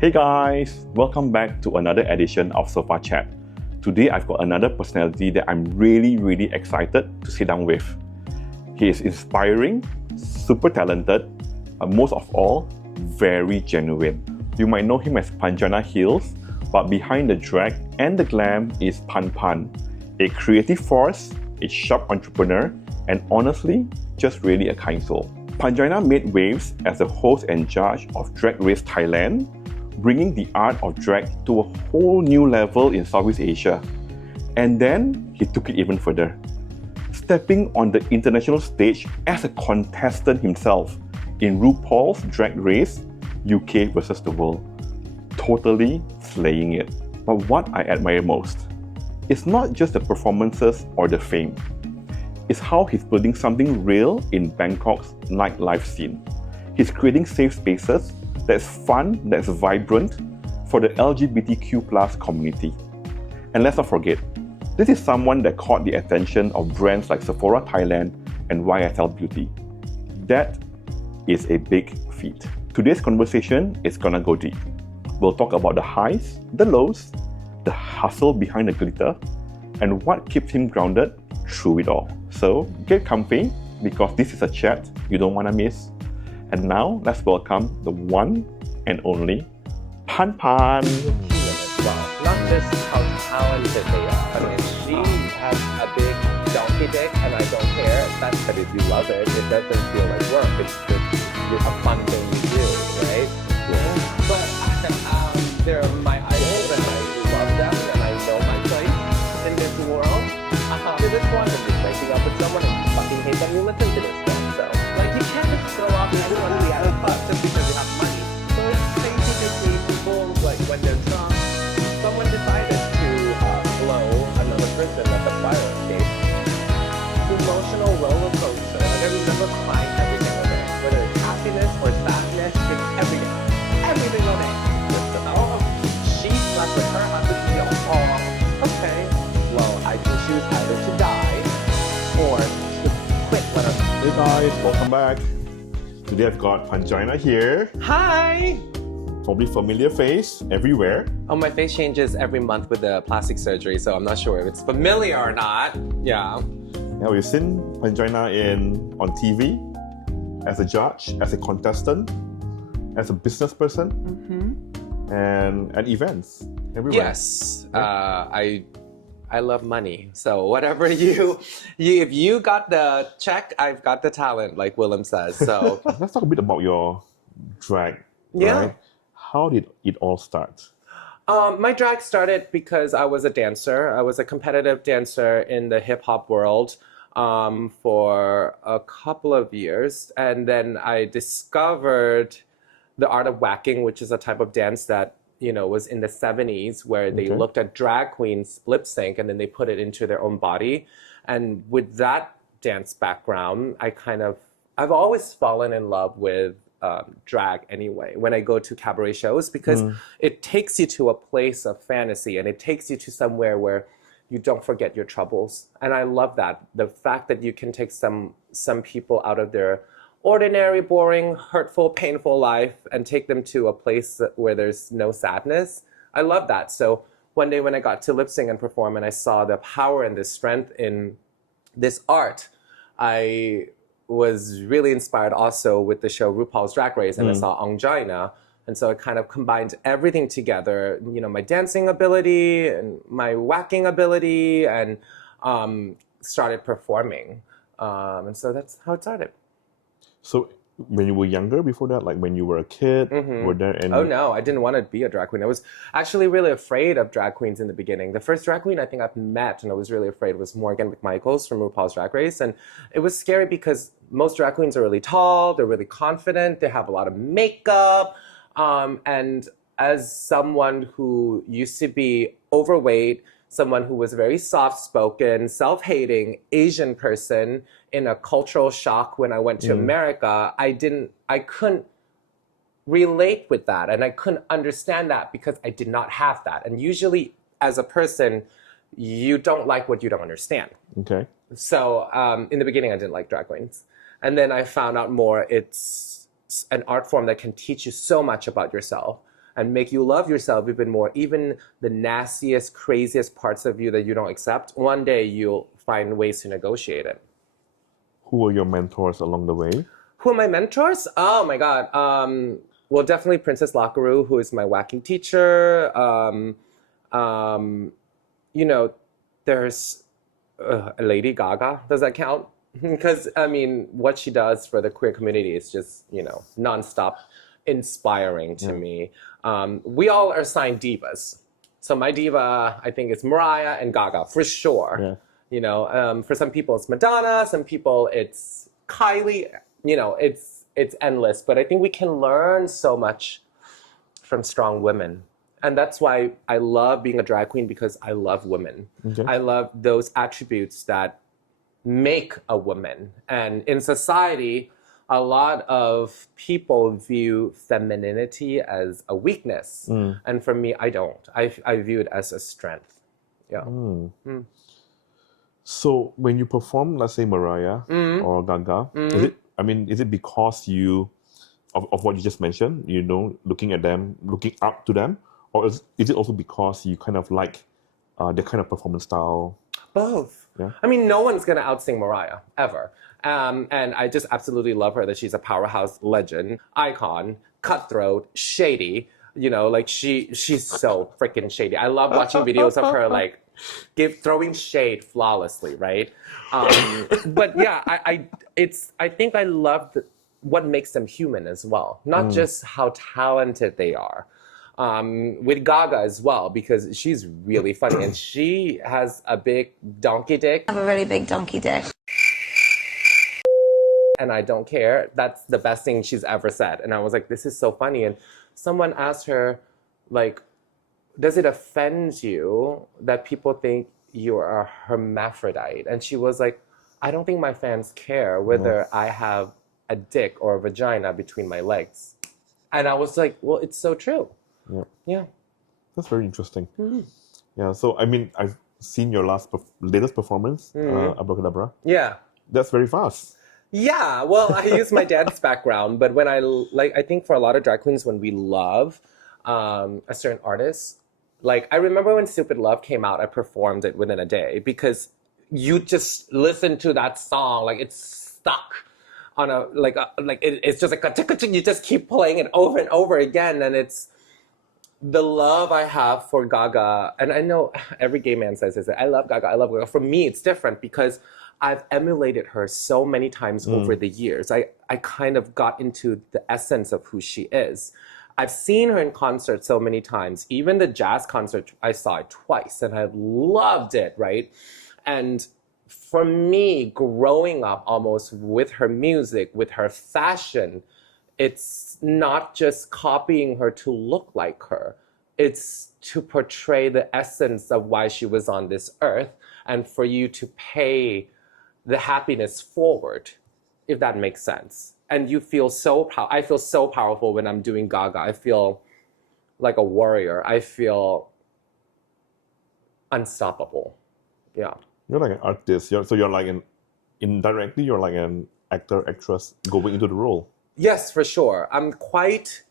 Hey guys, welcome back to another edition of Sofa Chat. Today I've got another personality that I'm really excited to sit down with. He is inspiring, super talented, and most of all, very genuine. You might know him as Pangina Heals, but behind the drag and the glam is Pan, a creative force, a sharp entrepreneur, and honestly, just really a kind soul. Pangina made waves as the host and judge of Drag Race Thailand, bringing the art of drag to a whole new level in Southeast Asia. And then he took it even further, stepping on the international stage as a contestant himself in RuPaul's Drag Race UK versus the world, totally slaying it. But what I admire most, it's not just the performances or the fame, it's how he's building something real in Bangkok's nightlife scene. He's creating safe spaces that's fun, that's vibrant for the LGBTQ+ community. And let's not forget, this is someone that caught the attention of brands like Sephora Thailand and YSL Beauty. That is a big feat. Today's conversation is gonna go deep. We'll talk about the highs, the lows, the hustle behind the glitter, and what keeps him grounded through it all. So get comfy, because this is a chat you don't wanna miss. And now let's welcome the one and only Pan. Well, not just how talented they are. I mean, she has a big donkey dick, and I don't care. That's that if you love it, it doesn't feel like work. It's just a fun thing you do, right? Yeah. But they're my idols, and I love them, and I know my place in this world. To this point, I'm just breaking up with someone and you fucking hate them, you listen to this stuff. So, like, you can't just throw off anyone in the other fuck just because you have money. So it's basically people, like, when they're drunk, someone decided to blow another person at the fire escape. Emotional roller coaster. And I remember crying every single day. Whether it's happiness or sadness, it's every day. Every single day. Just, she slept with her husband. Okay. Well, I can choose either to die or to quit when I'm... Hey guys, welcome back. Today I've got Pangina here. Hi! Probably familiar face everywhere. Oh, my face changes every month with the plastic surgery, so I'm not sure if it's familiar or not. Yeah. Yeah, we've seen Pangina on TV, as a judge, as a contestant, as a business person, and at events everywhere. Yes. I love money. So whatever if you got the check, I've got the talent, like Willem says. So let's talk a bit about your drag. Yeah. Right? How did it all start? My drag started because I was a dancer. I was a competitive dancer in the hip hop world for a couple of years. And then I discovered the art of whacking, which is a type of dance that was in the 70s, where they looked at drag queens lip sync and then they put it into their own body. And with that dance background, I've always fallen in love with drag anyway, when I go to cabaret shows, because it takes you to a place of fantasy and it takes you to somewhere where you don't forget your troubles. And I love that. The fact that you can take some people out of their ordinary, boring, hurtful, painful life and take them to a place where there's no sadness. I love that. So one day when I got to lip sync and perform and I saw the power and the strength in this art, I was really inspired also with the show RuPaul's Drag Race, and I saw Angina. And so I kind of combined everything together, my dancing ability and my whacking ability, and started performing. And so that's how it started. So when you were younger, before that, like when you were a kid, were there any... Oh no, I didn't want to be a drag queen. I was actually really afraid of drag queens in the beginning. The first drag queen I think I've met and I was really afraid was Morgan McMichaels from RuPaul's Drag Race. And it was scary because most drag queens are really tall, they're really confident, they have a lot of makeup. And as someone who used to be overweight, someone who was very soft-spoken, self-hating Asian person in a cultural shock when I went to America, I couldn't relate with that, and I couldn't understand that because I did not have that. And usually, as a person, you don't like what you don't understand. Okay. So in the beginning, I didn't like drag queens. And then I found out more, it's an art form that can teach you so much about yourself. and make you love yourself even more. Even the nastiest, craziest parts of you that you don't accept, one day you'll find ways to negotiate it. Who were your mentors along the way? Who are my mentors? Oh my God. Well, definitely Princess Lakaru, who is my whacking teacher. You know, there's Lady Gaga. Does that count? Because, I mean, what she does for the queer community is just, you know, nonstop inspiring to me. We all are assigned divas. So my diva, I think, is Mariah and Gaga, for sure. Yeah. You know, for some people it's Madonna, some people it's Kylie. You know, it's endless. But I think we can learn so much from strong women. And that's why I love being a drag queen, because I love women. Okay. I love those attributes that make a woman. And in society, a lot of people view femininity as a weakness. And for me, I don't. I view it as a strength. Yeah. So when you perform, let's say Mariah or Gaga, is it because of what you just mentioned, you know, looking at them, looking up to them, or is it also because you kind of like their kind of performance style? Both. Yeah. I mean, no one's gonna outsing Mariah ever. And I just absolutely love her, that she's a powerhouse legend, icon, cutthroat, shady. You know, like she's so freaking shady. I love watching videos of her like throwing shade flawlessly, right? But yeah, I think I love what makes them human as well, not just how talented they are. With Gaga as well, because she's really funny and she has a big donkey dick. I have a really big donkey dick. And I don't care. That's the best thing she's ever said. And I was like, this is so funny. And someone asked her, like, does it offend you that people think you're a hermaphrodite? And she was like, I don't think my fans care whether I have a dick or a vagina between my legs. And I was like, well, it's so true. Yeah. That's very interesting. Yeah, so I mean, I've seen your latest performance, Abracadabra. Yeah. That's very fast. Yeah, well, I use my dance background, but when I think for a lot of drag queens, when we love a certain artist, like I remember when Stupid Love came out, I performed it within a day, because you just listen to that song, like it's stuck on it's just like you just keep playing it over and over again, and it's the love I have for Gaga. And I know every gay man says this, I love Gaga, I love Gaga. For me, it's different because I've emulated her so many times over the years. I kind of got into the essence of who she is. I've seen her in concert so many times. Even the jazz concert, I saw it twice and I loved it, right? And for me, growing up almost with her music, with her fashion, it's not just copying her to look like her. It's to portray the essence of why she was on this earth, and for you to pay the happiness forward, if that makes sense. And you feel I feel so powerful when I'm doing Gaga. I feel like a warrior. I feel unstoppable. Yeah. You're like an artist. So you're like indirectly, you're like an actor, actress going into the role. Yes, for sure. I'm quite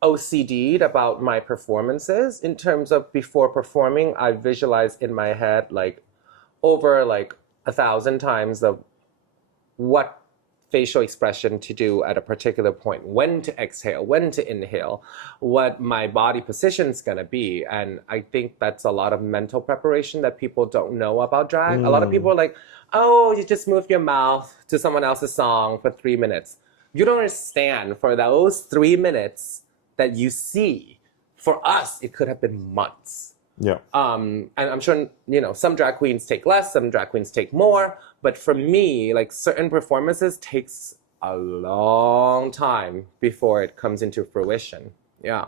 OCD'd about my performances in terms of before performing, I visualize in my head like over like 1,000 times of what facial expression to do at a particular point, when to exhale, when to inhale, what my body position is going to be. And I think that's a lot of mental preparation that people don't know about drag. A lot of people are like, oh, you just moved your mouth to someone else's song for 3 minutes. You don't understand, for those 3 minutes that you see, for us, it could have been months. Yeah. And I'm sure, you know, some drag queens take less, some drag queens take more. But for me, like certain performances takes a long time before it comes into fruition. Yeah.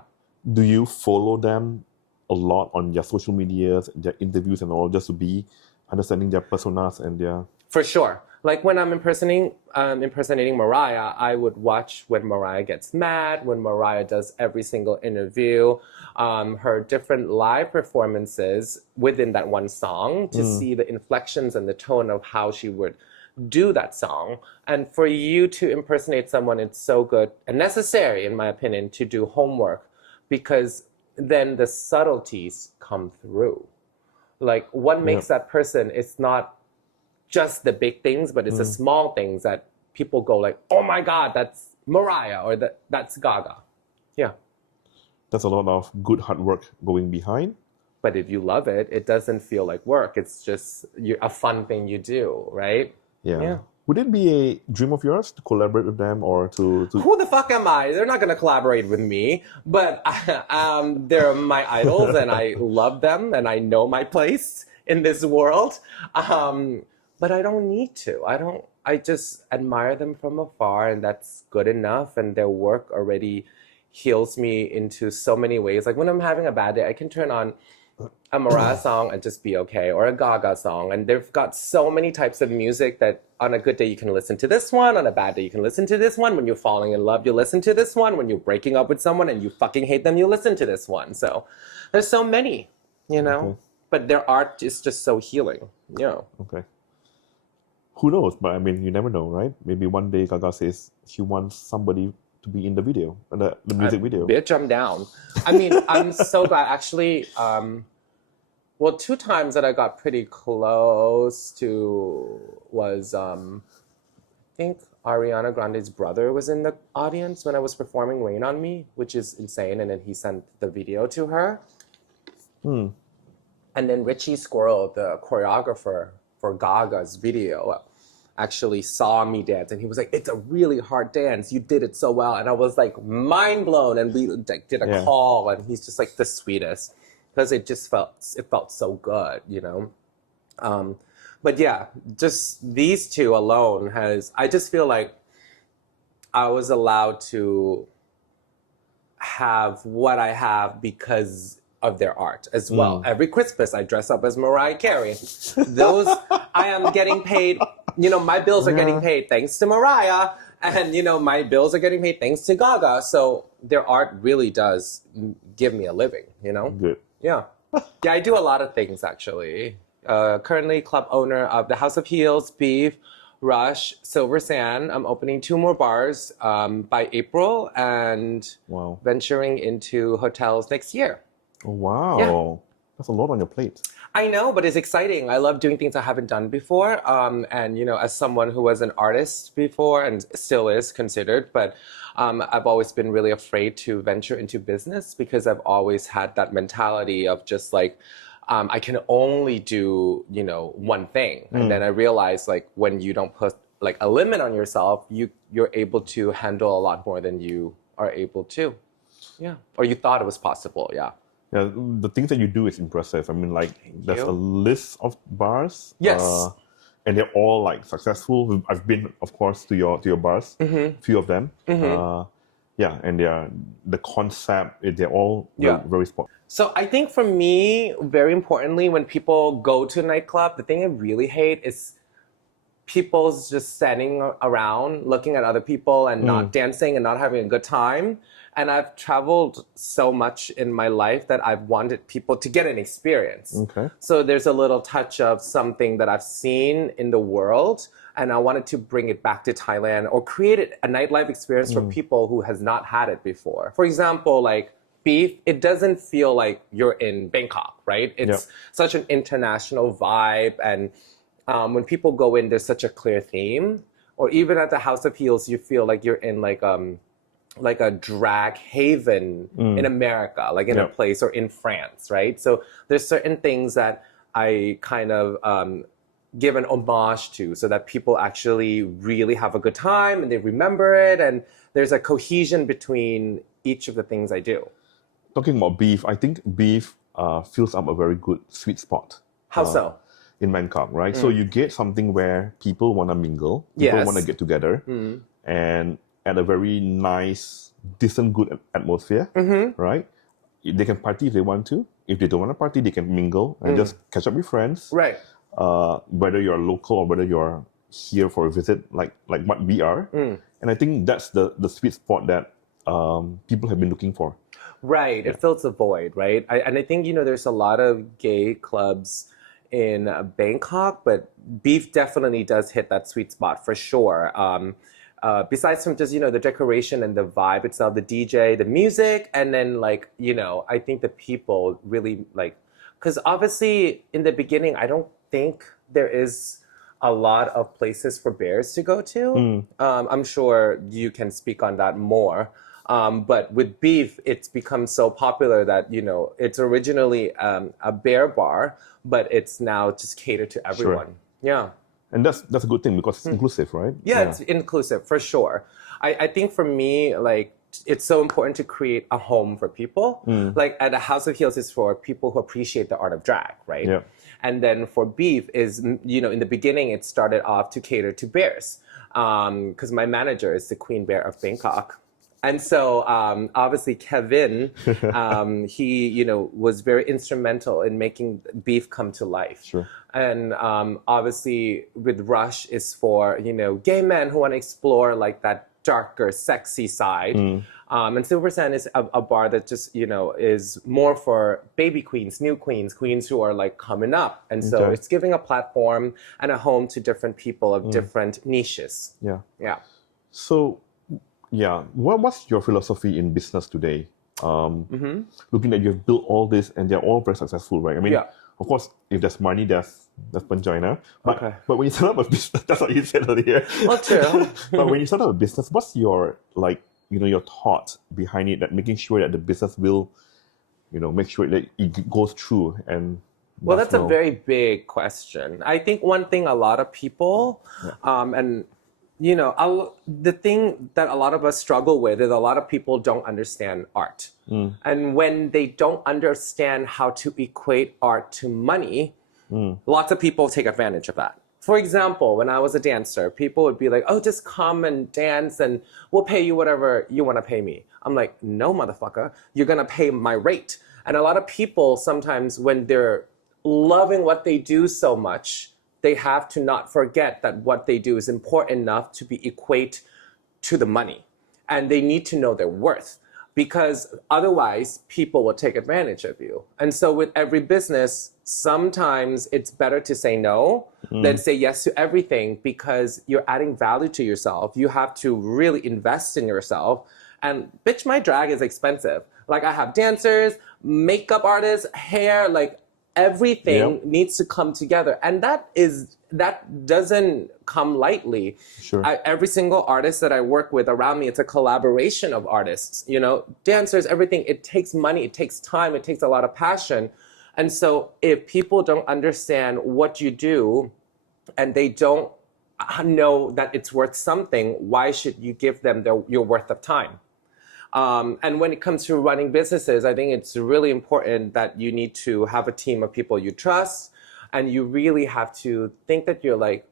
Do you follow them a lot on their social medias, their interviews and all, just to be understanding their personas and their... For sure. Like when I'm impersonating Mariah, I would watch when Mariah gets mad, when Mariah does every single interview, her different live performances within that one song to see the inflections and the tone of how she would do that song. And for you to impersonate someone, it's so good and necessary, in my opinion, to do homework because then the subtleties come through. Like what makes that person, it's not just the big things, but it's the small things that people go like, oh my God, that's Mariah, or that's Gaga. Yeah. That's a lot of good hard work going behind. But if you love it, it doesn't feel like work. It's just a fun thing you do, right? Yeah. Would it be a dream of yours to collaborate with them or to... Who the fuck am I? They're not going to collaborate with me, but they're my idols and I love them and I know my place in this world. But I don't need to. I just admire them from afar, and that's good enough. And their work already heals me into so many ways. Like when I'm having a bad day, I can turn on a Mariah song and just be okay, or a Gaga song. And they've got so many types of music that on a good day you can listen to this one, on a bad day you can listen to this one. When you're falling in love, you listen to this one. When you're breaking up with someone and you fucking hate them, you listen to this one. So there's so many, you know. Okay. But their art is just so healing. Yeah. Okay. Who knows? But I mean, you never know, right? Maybe one day Gaga says she wants somebody to be in the video, the music video. Bitch, I'm down. I mean, I'm so glad. Actually, well, 2 times that I got pretty close to was, I think Ariana Grande's brother was in the audience when I was performing Rain on Me, which is insane. And then he sent the video to her. And then Richie Squirrel, the choreographer for Gaga's video, actually saw me dance, and he was like, it's a really hard dance, you did it so well. And I was like mind blown, and we like did a call, and he's just like the sweetest, because it felt so good, you know. But yeah, just these two alone I just feel like I was allowed to have what I have because of their art as well. Every Christmas I dress up as Mariah Carey. Those I am getting paid, you know, my bills are getting paid thanks to Mariah, and you know, my bills are getting paid thanks to Gaga. So their art really does give me a living, you know. Good. Yeah. Yeah, I do a lot of things actually. Currently club owner of the House of Heals, Beef, Rush, Silver Sand. I'm opening 2 more bars by April, and venturing into hotels next year. Oh, wow. Yeah. That's a lot on your plate. I know, but it's exciting. I love doing things I haven't done before. And, you know, as someone who was an artist before and still is considered, but I've always been really afraid to venture into business because I've always had that mentality of just like, I can only do, you know, one thing. And then I realized like when you don't put like a limit on yourself, you're able to handle a lot more than you are able to. Yeah. Or you thought it was possible. Yeah. Yeah, the things that you do is impressive. I mean, like, there's a list of bars. Yes. And they're all, like, successful. I've been, of course, to your bars, few of them. Yeah, and the concept, they're all very spot. So I think for me, very importantly, when people go to a nightclub, the thing I really hate is people's just standing around looking at other people and not dancing and not having a good time. And I've traveled so much in my life that I've wanted people to get an experience. Okay. So there's a little touch of something that I've seen in the world, and I wanted to bring it back to Thailand or create a nightlife experience for people who has not had it before. For example, like Beef, it doesn't feel like you're in Bangkok, right? It's such an international vibe, and when people go in, there's such a clear theme. Or even at the House of Heals, you feel like you're in like a drag haven in America, like in a place, or in France, right? So there's certain things that I kind of give an homage to so that people actually really have a good time and they remember it, and there's a cohesion between each of the things I do. Talking about Beef, I think Beef fills up a very good sweet spot. How so? In Bangkok, right? So you get something where people want to mingle, people want to get together, and at a very nice, decent, good atmosphere, right? They can party if they want to. If they don't want to party, they can mingle and just catch up with friends. Right. Whether you're local or whether you're here for a visit, like what we are. And I think that's the sweet spot that people have been looking for. Right. It fills a void, right? And I think, you know, there's a lot of gay clubs in Bangkok, but Beef definitely does hit that sweet spot for sure. besides from just, the decoration and the vibe itself, the DJ, the music, and then like, I think the people really like, because obviously in the beginning, I don't think there is a lot of places for bears to go to. I'm sure you can speak on that more. But with beef, it's become so popular that, it's originally a bear bar, but it's now just catered to everyone. Yeah. And that's a good thing because it's inclusive, right? Yeah, it's inclusive for sure. I think for me, like, it's so important to create a home for people. Like at the House of Heels is for people who appreciate the art of drag, right? Yeah. And then for beef is, in the beginning, it started off to cater to bears. Because my manager is the queen bear of Bangkok. And so obviously Kevin, he, was very instrumental in making beef come to life. Sure. And obviously with Rush is for, gay men who want to explore like that darker, sexy side. And Silver Sand is a bar that just, is more for baby queens, new queens, queens who are like coming up. And so it's giving a platform and a home to different people of different niches. Yeah. Yeah. So, what's your philosophy in business today? Looking at you've built all this and they're all very successful, right? I mean, of course, if there's money, there's Pangina. But when you start up a business, that's what you said earlier. Well, true. But when you start up a business, what's your your thought behind it, that making sure that the business will, make sure that it goes through and. Well, that's a very big question. I think one thing a lot of people, and the thing that a lot of us struggle with is a lot of people don't understand art. And when they don't understand how to equate art to money, lots of people take advantage of that. For example, when I was a dancer, people would be like, oh, just come and dance and we'll pay you whatever you want to pay me. I'm like, no, motherfucker, you're going to pay my rate. And a lot of people sometimes when they're loving what they do so much, they have to not forget that what they do is important enough to be equate to the money. And they need to know their worth, because otherwise people will take advantage of you. And so with every business, sometimes it's better to say no than say yes to everything, because you're adding value to yourself. You have to really invest in yourself. And bitch, my drag is expensive. Like I have dancers, makeup artists, hair, like everything needs to come together. And that doesn't come lightly. Sure. Every single artist that I work with around me, it's a collaboration of artists, dancers, everything. It takes money, it takes time, it takes a lot of passion. And so if people don't understand what you do and they don't know that it's worth something, why should you give them your worth of time? And when it comes to running businesses, I think it's really important that you need to have a team of people you trust, and you really have to think that you're like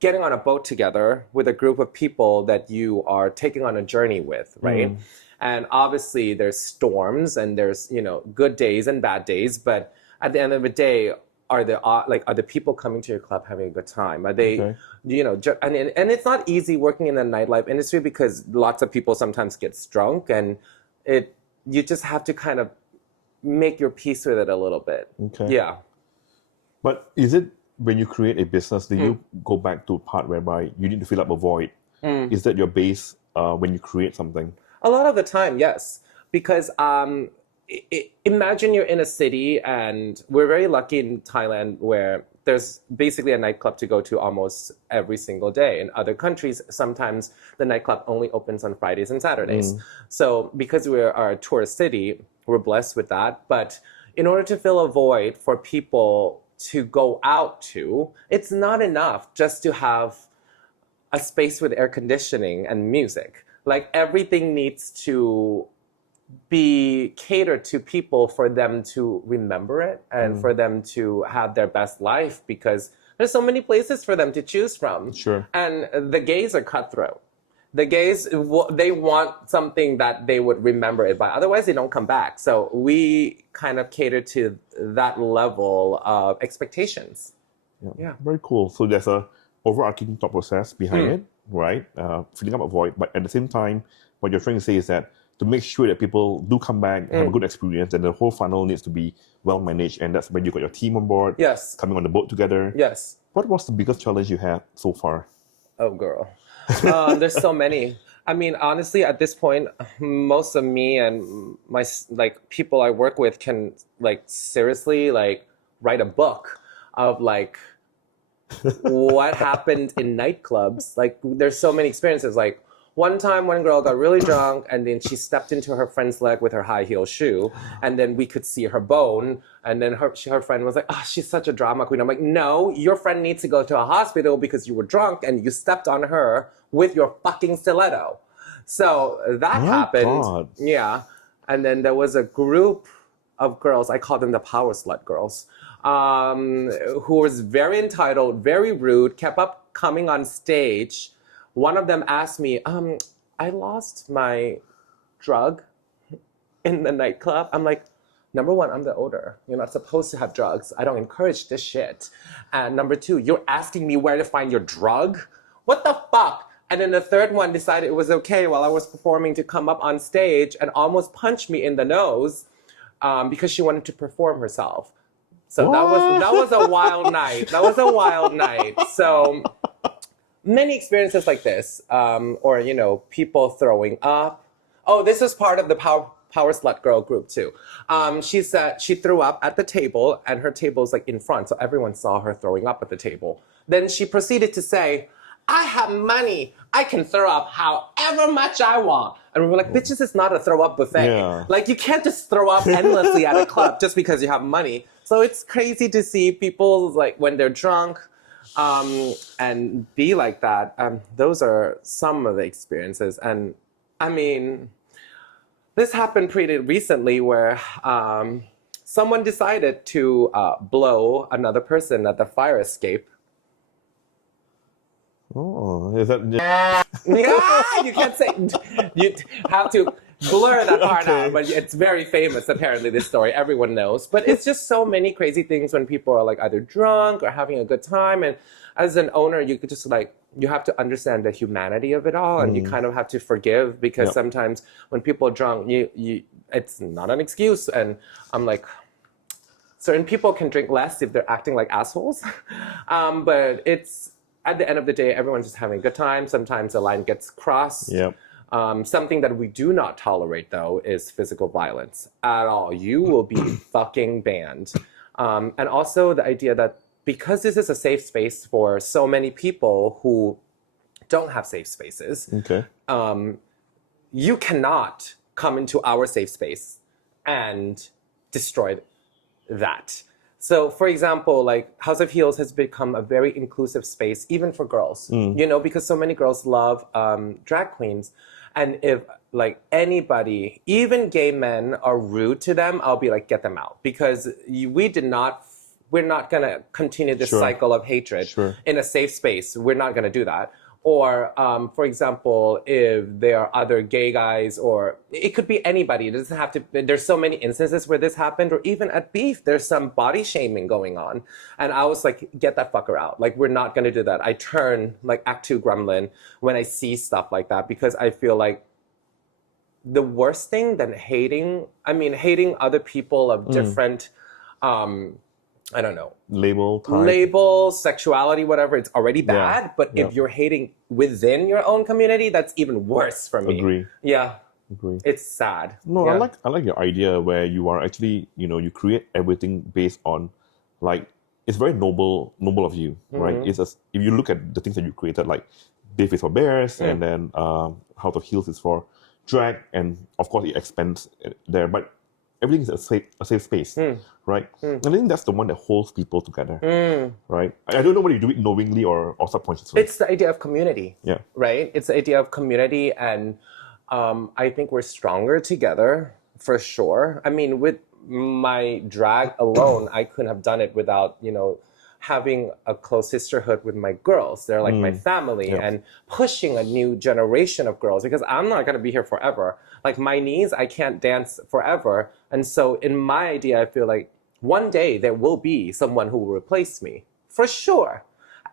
getting on a boat together with a group of people that you are taking on a journey with, right? And obviously there's storms and there's, good days and bad days, but at the end of the day, are the people coming to your club having a good time? Are they, and it's not easy working in the nightlife industry because lots of people sometimes get drunk, and you just have to kind of make your peace with it a little bit. Okay. Yeah. But is it when you create a business, do you go back to a part whereby you need to fill up a void? Is that your base when you create something? A lot of the time, yes. Because imagine you're in a city, and we're very lucky in Thailand where there's basically a nightclub to go to almost every single day. In other countries, sometimes the nightclub only opens on Fridays and Saturdays. So because we are a tourist city, we're blessed with that. But in order to fill a void for people to go out to, it's not enough just to have a space with air conditioning and music. Like everything needs to be catered to people for them to remember it and for them to have their best life, because there's so many places for them to choose from. Sure. And the gays are cutthroat. The gays, they want something that they would remember it by. Otherwise, they don't come back. So we kind of cater to that level of expectations. Yeah. Very cool. So there's a overarching thought process behind it, right? Filling up a void. But at the same time, what you're trying to say is that to make sure that people do come back, have a good experience, and the whole funnel needs to be well managed. And that's when you got your team on board, Yes. coming on the boat together. Yes. What was the biggest challenge you had so far? Oh, girl. There's so many. I mean, honestly, at this point, most of me and my like people I work with can like seriously like write a book of like what happened in nightclubs. Like, there's so many experiences. Like, one time, one girl got really drunk, and then she stepped into her friend's leg with her high heel shoe, and then we could see her bone. And then her friend was like, "Oh, she's such a drama queen." I'm like, "No, your friend needs to go to a hospital because you were drunk and you stepped on her with your fucking stiletto." So that happened. God. Yeah. And then there was a group of girls, I call them the power slut girls, who was very entitled, very rude, kept up coming on stage. One of them asked me, I lost my drug in the nightclub. I'm like, number one, I'm the owner. You're not supposed to have drugs. I don't encourage this shit. And number two, you're asking me where to find your drug? What the fuck? And then the third one decided it was okay while I was performing to come up on stage and almost punch me in the nose because she wanted to perform herself. So that was a wild night. That was a wild night. So many experiences like this, or you know, people throwing up. Oh, this is part of the power slut girl group too. She said she threw up at the table, and her table is like in front, so everyone saw her throwing up at the table. Then she proceeded to say, "I have money. I can throw up however much I want." And we were like, "Bitch, this is not a throw up buffet. Yeah. Like, you can't just throw up endlessly at a club just because you have money." So it's crazy to see people like when they're drunk and be like that. Those are some of the experiences. And I mean, this happened pretty recently where someone decided to blow another person at the fire escape. Oh, is that? Yeah, you can't say. You have to blur that part Okay. out, but it's very famous. Apparently, this story everyone knows. But it's just so many crazy things when people are like either drunk or having a good time. And as an owner, you could just like you have to understand the humanity of it all, and you kind of have to forgive because Yep. sometimes when people are drunk, you it's not an excuse. And I'm like, certain people can drink less if they're acting like assholes, but it's. At the end of the day, everyone's just having a good time. Sometimes the line gets crossed. Yep. Something that we do not tolerate, though, is physical violence at all. You will be fucking banned. And also the idea that because this is a safe space for so many people who don't have safe spaces, Okay. you cannot come into our safe space and destroy that. So, for example, like House of Heels has become a very inclusive space, even for girls, you know, because so many girls love drag queens. And if like anybody, even gay men are rude to them, I'll be like, get them out. Because we're not going to continue this Sure. cycle of hatred Sure. in a safe space. We're not going to do that. Or, for example, if there are other gay guys, or it could be anybody. It doesn't have to. There's so many instances where this happened, or even at Beef, there's some body shaming going on. And I was like, get that fucker out. Like, we're not going to do that. I turn like Act 2 Gremlin when I see stuff like that because I feel like the worst thing than hating other people of different, I don't know, label, sexuality, whatever, it's already bad. But if you're hating within your own community, that's even worse for me. Agree. Yeah. Agree. It's sad. No, Yeah. I like your idea where you are actually, you know, you create everything based on, like, it's very noble of you, right? It's if you look at the things that you created, like Beef is for bears, and then House of Heels is for drag, and of course it expands there, but everything is a safe space, right? And I think that's the one that holds people together, right? I don't know whether you do it knowingly or subconsciously. It's the idea of community, Yeah. right? It's the idea of community, and I think we're stronger together for sure. I mean, with my drag alone, I couldn't have done it without, you know, having a close sisterhood with my girls. They're like my family, and pushing a new generation of girls, because I'm not going to be here forever. Like, my niece, I can't dance forever. And so in my idea, I feel like one day there will be someone who will replace me, for sure,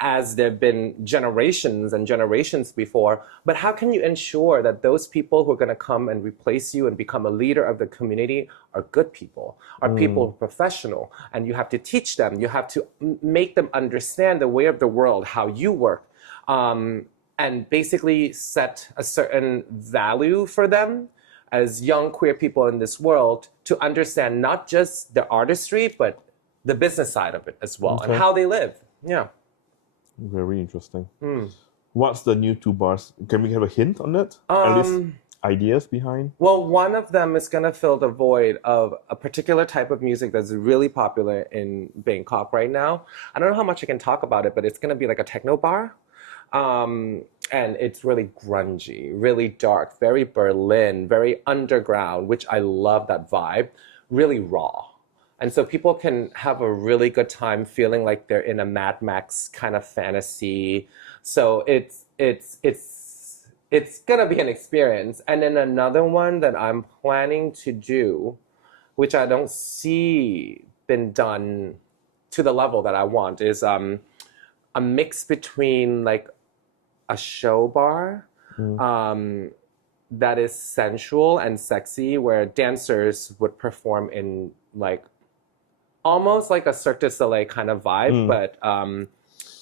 as there have been generations and generations before. But how can you ensure that those people who are going to come and replace you and become a leader of the community are good people, are people who are professional? And you have to teach them, you have to make them understand the way of the world, how you work. and basically set a certain value for them as young queer people in this world to understand not just the artistry, but the business side of it as well, and how they live. Yeah. Very interesting. What's the new 2 bars? Can we have a hint on it? At least ideas behind? Well, one of them is going to fill the void of a particular type of music that's really popular in Bangkok right now. I don't know how much I can talk about it, but it's going to be like a techno bar. And it's really grungy, really dark, very Berlin, very underground, which I love that vibe, really raw. And so people can have a really good time feeling like they're in a Mad Max kind of fantasy. So it's gonna be an experience. And then another one that I'm planning to do, which I don't see been done to the level that I want, is a mix between like a show bar that is sensual and sexy, where dancers would perform in like almost like a Cirque du Soleil kind of vibe, but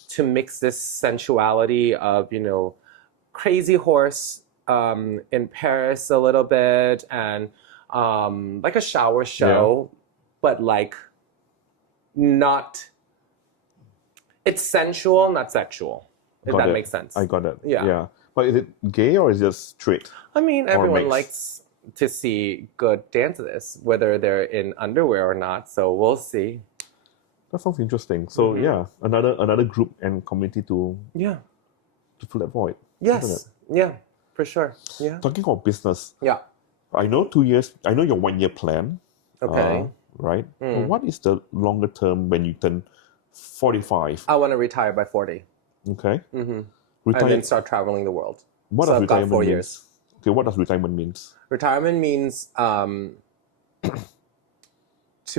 to mix this sensuality of, you know, Crazy Horse in Paris a little bit, and like a shower show, but like not, it's sensual, not sexual, if that makes sense. I got it. Yeah. But is it gay or is it just straight? I mean, everyone likes to see good dances, whether they're in underwear or not, so we'll see. That sounds interesting. So another group and community to fill that void. Yes. Yeah, for sure. Yeah. Talking about business. Yeah. I know 2 years. I know your 1 year plan. Okay. Right. But what is the longer term when you turn 45? I want to retire by 40. Okay. And then start traveling the world. What does retirement mean? 4 years. Okay. What does retirement means? Retirement means to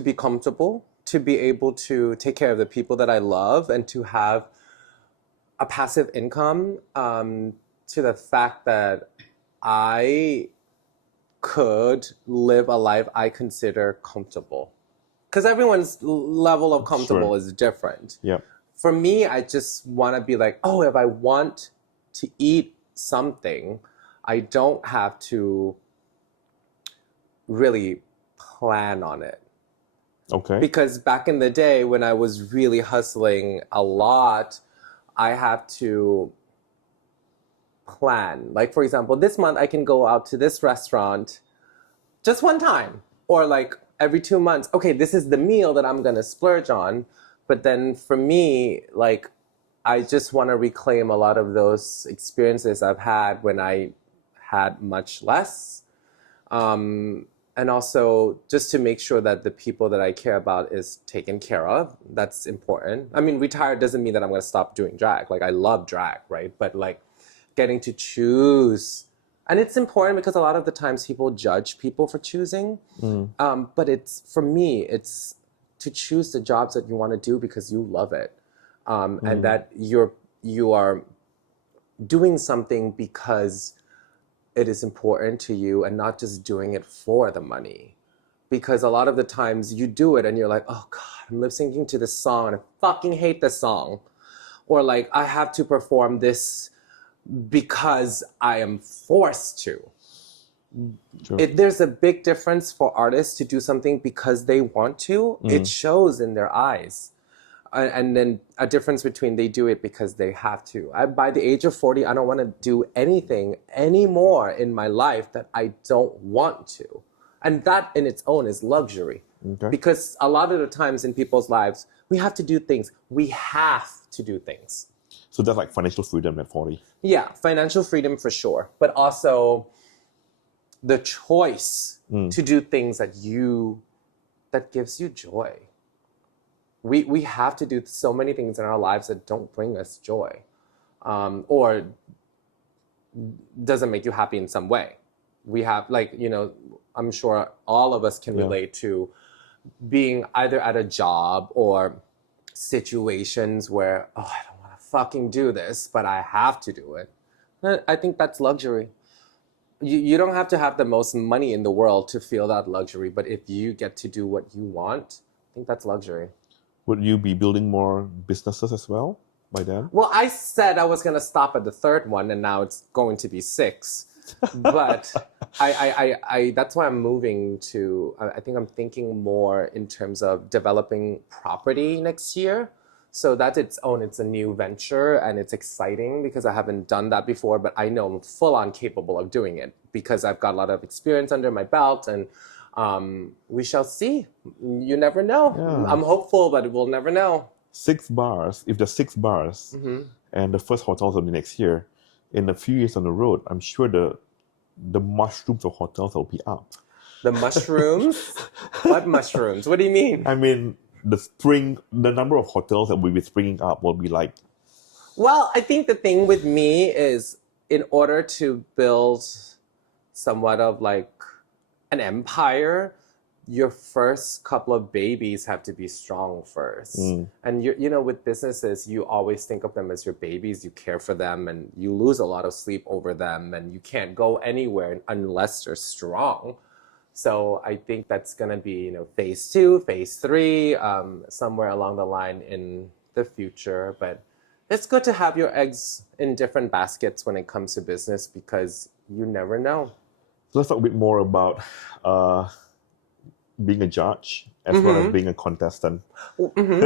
be comfortable, to be able to take care of the people that I love, and to have a passive income, to the fact that I could live a life I consider comfortable. Because everyone's level of comfortable is different. Yeah. For me, I just want to be like, oh, if I want to eat something, I don't have to really plan on it. Okay. Because back in the day when I was really hustling a lot, I have to plan. Like, for example, this month I can go out to this restaurant just one time. Or like every 2 months, okay, this is the meal that I'm going to splurge on. But then for me, like, I just want to reclaim a lot of those experiences I've had when I had much less. And also just to make sure that the people that I care about is taken care of. That's important. I mean, retired doesn't mean that I'm going to stop doing drag. Like, I love drag, right? But like getting to choose. And it's important because a lot of the times people judge people for choosing. But it's, for me, it's to choose the jobs that you want to do because you love it. And that you are doing something because it is important to you and not just doing it for the money. Because a lot of the times you do it and you're like, oh God, I'm lip syncing to this song and I fucking hate this song. Or like, I have to perform this because I am forced to. There's a big difference for artists to do something because they want to. It shows in their eyes. And then a difference between they do it because they have to. By the age of 40, I don't want to do anything anymore in my life that I don't want to. And that in its own is luxury. Because a lot of the times in people's lives, we have to do things. We have to do things. So that's like financial freedom at 40. Yeah, financial freedom for sure. But also the choice to do things that gives you joy. We have to do so many things in our lives that don't bring us joy, or doesn't make you happy in some way. We have, like, you know, I'm sure all of us can relate to being either at a job or situations where, oh, I don't want to fucking do this, but I have to do it. I think that's luxury. You don't have to have the most money in the world to feel that luxury, but if you get to do what you want, I think that's luxury. Would you be building more businesses as well? by then? Well, I said I was going to stop at the third one, and now it's going to be 6. But I that's why I'm moving to, I think I'm thinking more in terms of developing property next year. So that's it's a new venture, and it's exciting because I haven't done that before, but I know I'm full on capable of doing it because I've got a lot of experience under my belt, and we shall see. You never know. Yeah. I'm hopeful, but we'll never know. 6 bars, if there's 6 bars, and the first hotels will be next year, in a few years on the road, I'm sure the mushrooms of hotels will be up. The mushrooms? What mushrooms? What do you mean? I mean, the number of hotels that will be springing up will be like... Well, I think the thing with me is, in order to build somewhat of like an empire, your first couple of babies have to be strong first. And with businesses, you always think of them as your babies. You care for them, and you lose a lot of sleep over them, and you can't go anywhere unless they're strong. So I think that's going to be, phase 2, phase 3, somewhere along the line in the future. But it's good to have your eggs in different baskets when it comes to business, because you never know. So let's talk a bit more about being a judge as well as being a contestant.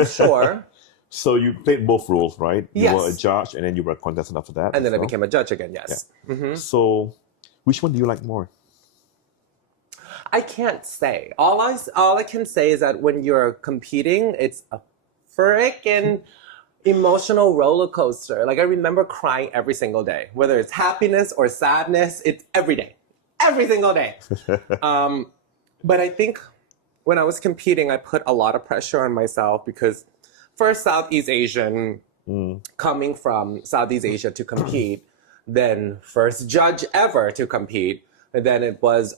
Sure. So you played both roles, right? You Yes. were a judge, and then you were a contestant after that. And then I well. became a judge again, yes. Yeah. So which one do you like more? I can't say. All I can say is that when you're competing, it's a freaking emotional roller coaster. Like, I remember crying every single day, whether it's happiness or sadness. It's every day, every single day. But I think when I was competing, I put a lot of pressure on myself because, first, Southeast Asian, coming from Southeast Asia to compete, then first judge ever to compete. And then it was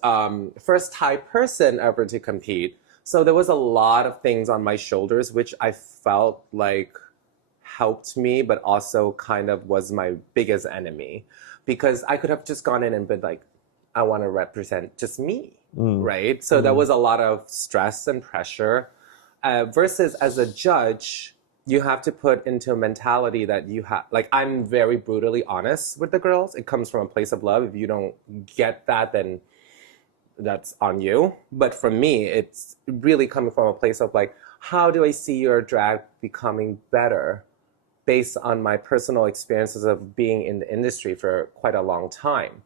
first Thai person ever to compete. So there was a lot of things on my shoulders, which I felt like helped me, but also kind of was my biggest enemy. Because I could have just gone in and been like, I want to represent just me, right? So there was a lot of stress and pressure. Versus as a judge, you have to put into a mentality that you have, like, I'm very brutally honest with the girls. It comes from a place of love. If you don't get that, then that's on you. But for me, it's really coming from a place of like, how do I see your drag becoming better based on my personal experiences of being in the industry for quite a long time?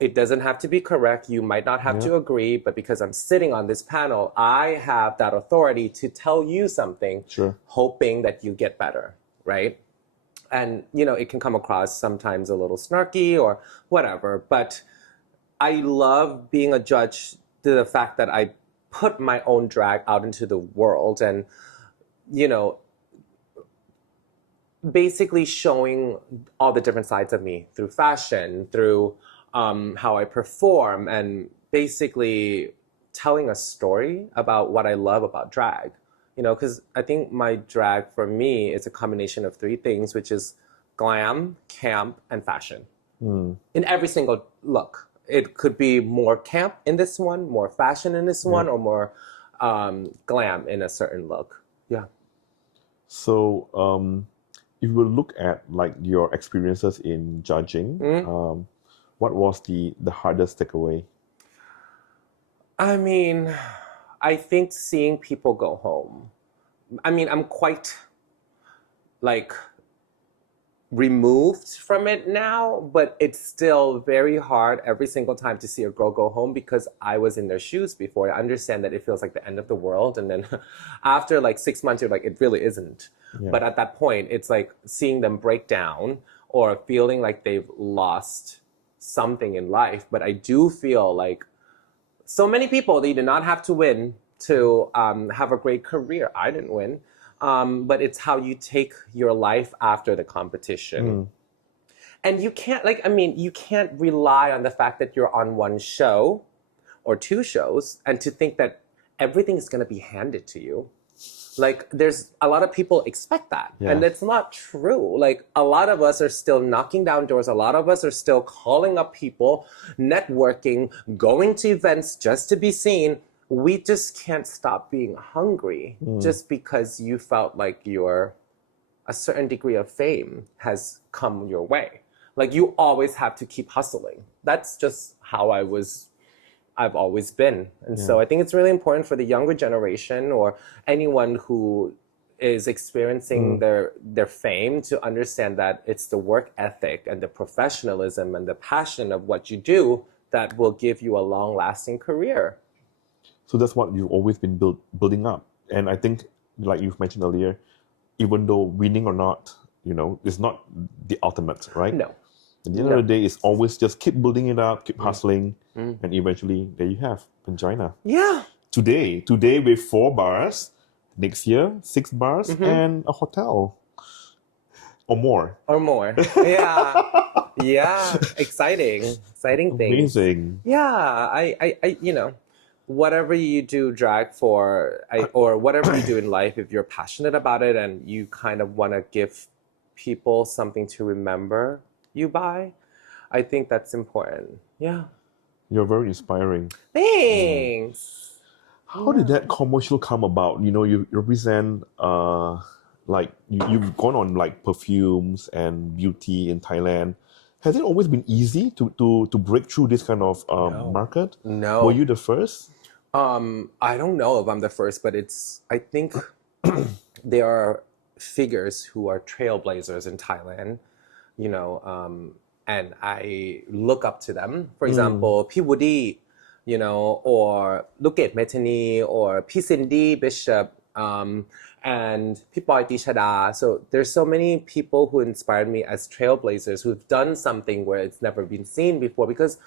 It doesn't have to be correct. You might not have to agree, but because I'm sitting on this panel, I have that authority to tell you something, hoping that you get better, right? And, it can come across sometimes a little snarky or whatever, but I love being a judge to the fact that I put my own drag out into the world and, basically showing all the different sides of me through fashion, through how I perform, and basically telling a story about what I love about drag. Because I think my drag for me is a combination of 3 things, which is glam, camp, and fashion. In every single look. It could be more camp in this one, more fashion in this one, or more glam in a certain look. Yeah. So if we look at like your experiences in judging, what was the hardest takeaway? I mean, I think seeing people go home. I mean, I'm quite like removed from it now, but it's still very hard every single time to see a girl go home because I was in their shoes before. I understand that it feels like the end of the world. And then after like 6 months, you're like, it really isn't. Yeah. But at that point, it's like seeing them break down or feeling like they've lost something in life. But I do feel like so many people, they did not have to win to have a great career. I didn't win. But it's how you take your life after the competition. And you can't, you can't rely on the fact that you're on one show or 2 shows and to think that everything is going to be handed to you. Like, there's a lot of people expect that. Yeah. And it's not true. Like, a lot of us are still knocking down doors. A lot of us are still calling up people, networking, going to events just to be seen. We just can't stop being hungry just because you felt like you're a certain degree of fame has come your way. Like you always have to keep hustling. That's just how I've always been. And so I think it's really important for the younger generation or anyone who is experiencing their fame to understand that it's the work ethic and the professionalism and the passion of what you do that will give you a long-lasting career. So that's what you've always been building up. And I think, like you've mentioned earlier, even though winning or not, is not the ultimate, right? No. At the end of the day, it's always just keep building it up, keep hustling, and eventually there you have Pangina. Yeah. Today with 4 bars, next year 6 bars and a hotel or more. Yeah. Yeah. Exciting things. Amazing. Yeah. I whatever you do drag for, or whatever you do in life, if you're passionate about it and you kind of want to give people something to remember you by, I think that's important. Yeah. You're very inspiring. Thanks. How did that commercial come about? You represent like you've gone on like perfumes and beauty in Thailand. Has it always been easy to break through this kind of market? No. Were you the first? I don't know if I'm the first, but I think there are figures who are trailblazers in Thailand, and I look up to them. For example, P. Woody, or Luket Metheny, or P. Cindy Bishop, and P. Boy Tishada. So there's so many people who inspired me as trailblazers who've done something where it's never been seen before. Because,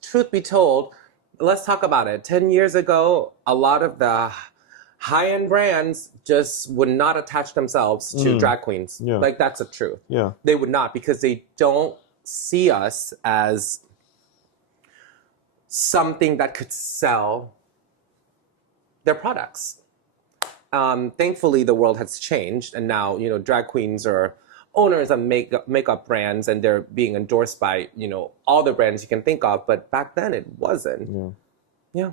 truth be told, let's talk about it. 10 years ago, a lot of the high-end brands just would not attach themselves to drag queens. Yeah. Like, that's the truth. Yeah. They would not, because they don't see us as something that could sell their products. Thankfully, the world has changed, and now, drag queens are owners of makeup brands, and they're being endorsed by, all the brands you can think of. But back then, it wasn't. Yeah.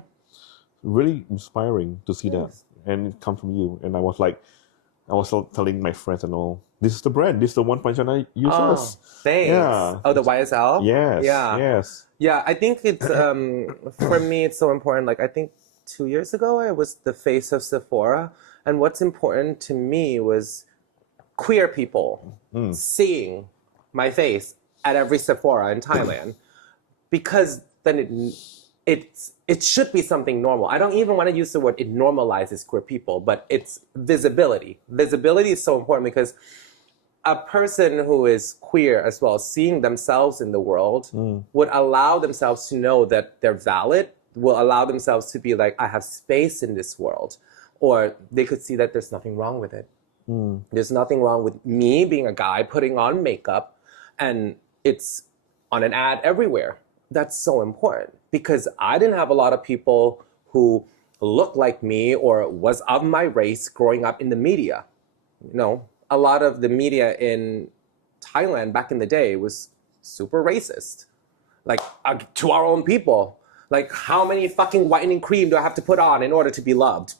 Really inspiring to see that, and it comes from you. And I was telling my friends and all, this is the brand, this is the one Pangina uses. Oh, thanks. Yeah. Oh, the YSL? Yes. Yeah. Yes. Yeah, I think it's, for me, it's so important. Like, I think 2 years ago, I was the face of Sephora. And what's important to me was queer people seeing my face at every Sephora in Thailand, because then it should be something normal. I don't even want to use the word it normalizes queer people, but it's visibility. Visibility is so important, because a person who is queer as well, seeing themselves in the world, would allow themselves to know that they're valid, will allow themselves to be like, I have space in this world. Or they could see that there's nothing wrong with it. There's nothing wrong with me being a guy putting on makeup, and it's on an ad everywhere. That's so important, because I didn't have a lot of people who looked like me or was of my race growing up in the media. A lot of the media in Thailand back in the day was super racist. Like, to our own people. Like, how many fucking whitening cream do I have to put on in order to be loved?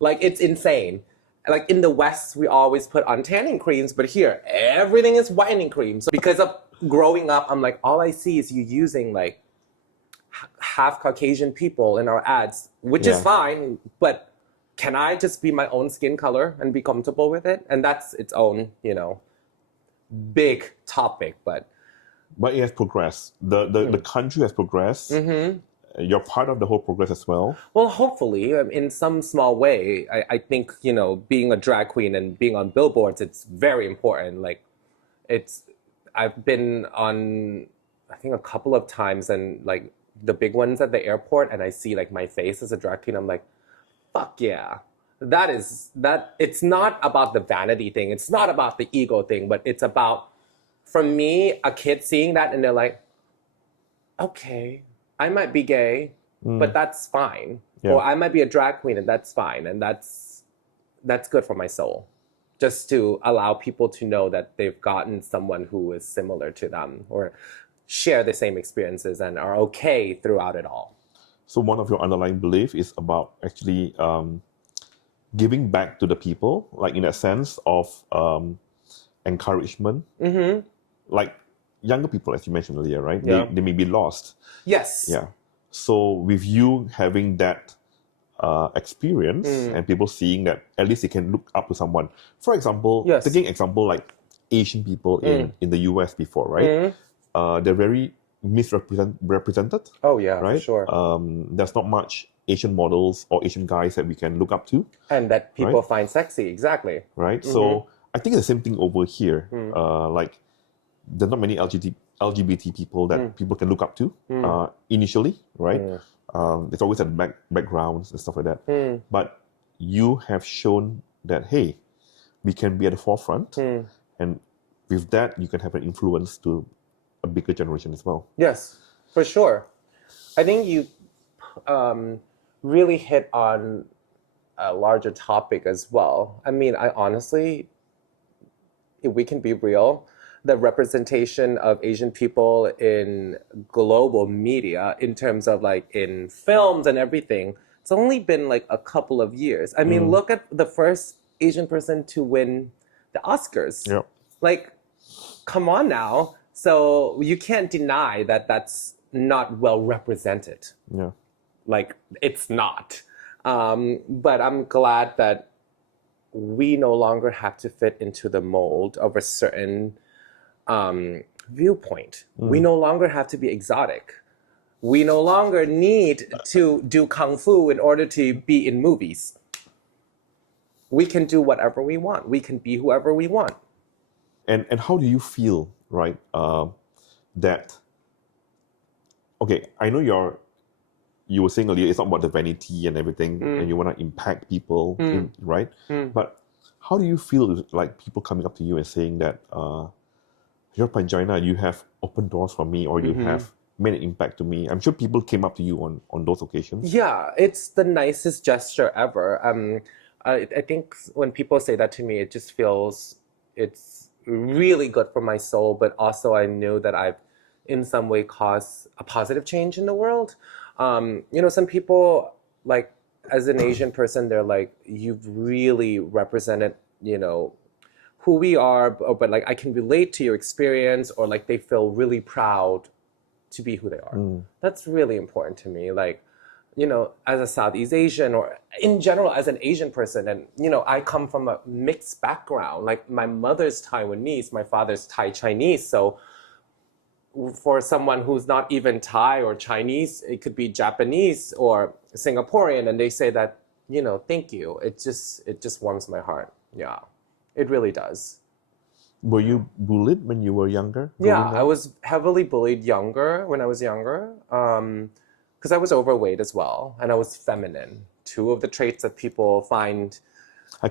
Like, it's insane. Like, in the West, we always put on tanning creams, but here, everything is whitening cream. So because of growing up, I'm like, all I see is you using, like, half Caucasian people in our ads, which is fine, but can I just be my own skin color and be comfortable with it? And that's its own, big topic, but it has progressed. The country has progressed. You're part of the whole progress as well. Well, hopefully, in some small way. I think, being a drag queen and being on billboards, it's very important. Like, I've been on, I think, a couple of times, and like the big ones at the airport, and I see like my face as a drag queen. I'm like, fuck yeah. It's not about the vanity thing. It's not about the ego thing, but it's about, for me, a kid seeing that and they're like, okay, I might be gay, but that's fine. Yeah. Or I might be a drag queen and that's fine. And that's good for my soul. Just to allow people to know that they've gotten someone who is similar to them or share the same experiences and are okay throughout it all. So one of your underlying beliefs is about actually giving back to the people, like in a sense of encouragement. Like younger people, as you mentioned earlier, right? Yeah. They may be lost. Yes. Yeah. So with you having that experience and people seeing that at least they can look up to someone. For example, Yes. taking example like Asian people in the US before, right? They're very misrepresented. Oh yeah, right? for sure. There's not much Asian models or Asian guys that we can look up to, And that people right? find sexy, exactly. Right? So I think it's the same thing over here. Like there are not many LGBT people that people can look up to initially, right? It's always at backgrounds and stuff like that. But you have shown that, hey, we can be at the forefront. And with that, you can have an influence to a bigger generation as well. Yes, for sure. I think you really hit on a larger topic as well. I mean, I honestly, if we can be real, the representation of Asian people in global media, in terms of like in films and everything, it's only been like a couple of years. I mean, look at the first Asian person to win the Oscars. Yeah. Like, come on now. So you can't deny that that's not well represented. Yeah. Like, it's not. But I'm glad that we no longer have to fit into the mold of a certain viewpoint. We no longer have to be exotic. We no longer need to do kung fu in order to be in movies. We can do whatever we want. We can be whoever we want. And how do you feel, right? That okay, I know you were saying earlier it's not about the vanity and everything, and you want to impact people, right? But how do you feel like people coming up to you and saying that you're Pangina, you have opened doors for me, or you have made an impact to me? I'm sure people came up to you on those occasions. Yeah, it's the nicest gesture ever. I think when people say that to me, it just feels it's really good for my soul, but also I knew that I've in some way caused a positive change in the world. Some people, like, as an Asian person, they're like, you've really represented, who we are, but like I can relate to your experience, or like they feel really proud to be who they are. That's really important to me. Like, as a Southeast Asian, or in general as an Asian person, and I come from a mixed background. Like, my mother's Taiwanese, my father's Thai Chinese. So for someone who's not even Thai or Chinese, it could be Japanese or Singaporean, and they say that, thank you. It just warms my heart. Yeah, it really does. Were you bullied when you were younger? Yeah, I was heavily bullied when I was younger, because I was overweight as well, and I was feminine. Two of the traits that people find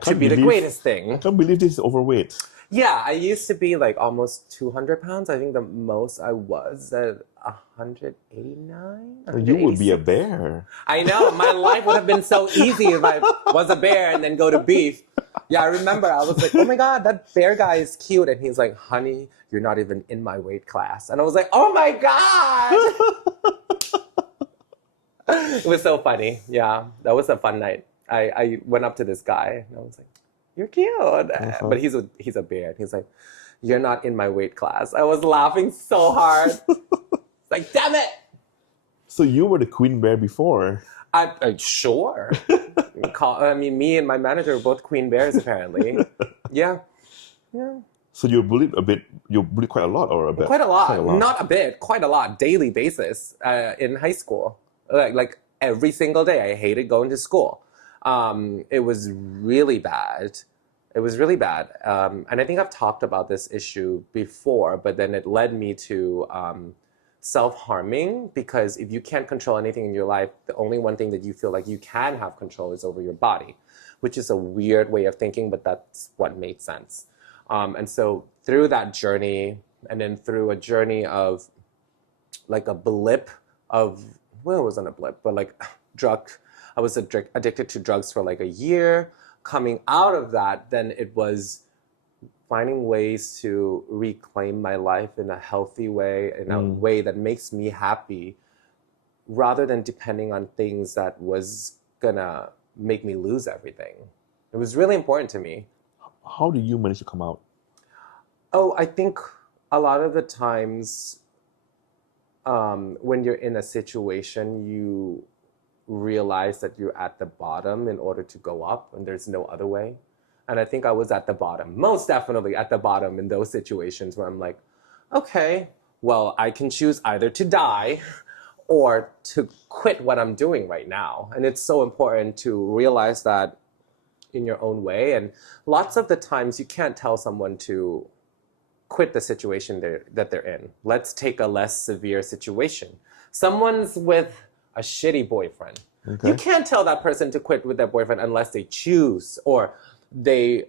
to be the greatest thing. I can't believe this is overweight. Yeah, I used to be like almost 200 pounds. I think the most I was at 189. You would be a bear. I know. My life would have been so easy if I was a bear and then go to beef. Yeah, I remember I was like, oh my God, that bear guy is cute. And he's like, honey, you're not even in my weight class. And I was like, oh my God. It was so funny. Yeah, that was a fun night. I went up to this guy and I was like, you're cute. But he's a bear. He's like, you're not in my weight class. I was laughing so hard. Like, damn it. So you were the queen bear before. Sure. Me and my manager were both queen bears, apparently. Yeah. So you're bullied a bit. You're bullied quite a lot, or a bit? Quite a lot. Not a bit. Quite a lot. Daily basis in high school. Like every single day. I hated going to school. It was really bad. And I think I've talked about this issue before, but then it led me to self-harming, because if you can't control anything in your life, the only one thing that you feel like you can have control is over your body, which is a weird way of thinking, but that's what made sense. And so through that journey, and then through a journey of like a blip of, well, it wasn't a blip, but like I was addicted to drugs for like a year. Coming out of that, then it was finding ways to reclaim my life in a healthy way, in a way that makes me happy, rather than depending on things that was gonna make me lose everything. It was really important to me. How do you manage to come out? Oh, I think a lot of the times when you're in a situation, you realize that you're at the bottom in order to go up, and there's no other way. And I think I was at the bottom, most definitely at the bottom in those situations where I'm like, okay, well, I can choose either to die or to quit what I'm doing right now. And it's so important to realize that in your own way. And lots of the times you can't tell someone to quit the situation that they're in. Let's take a less severe situation. Someone's with a shitty boyfriend. Okay. You can't tell that person to quit with their boyfriend unless they choose or they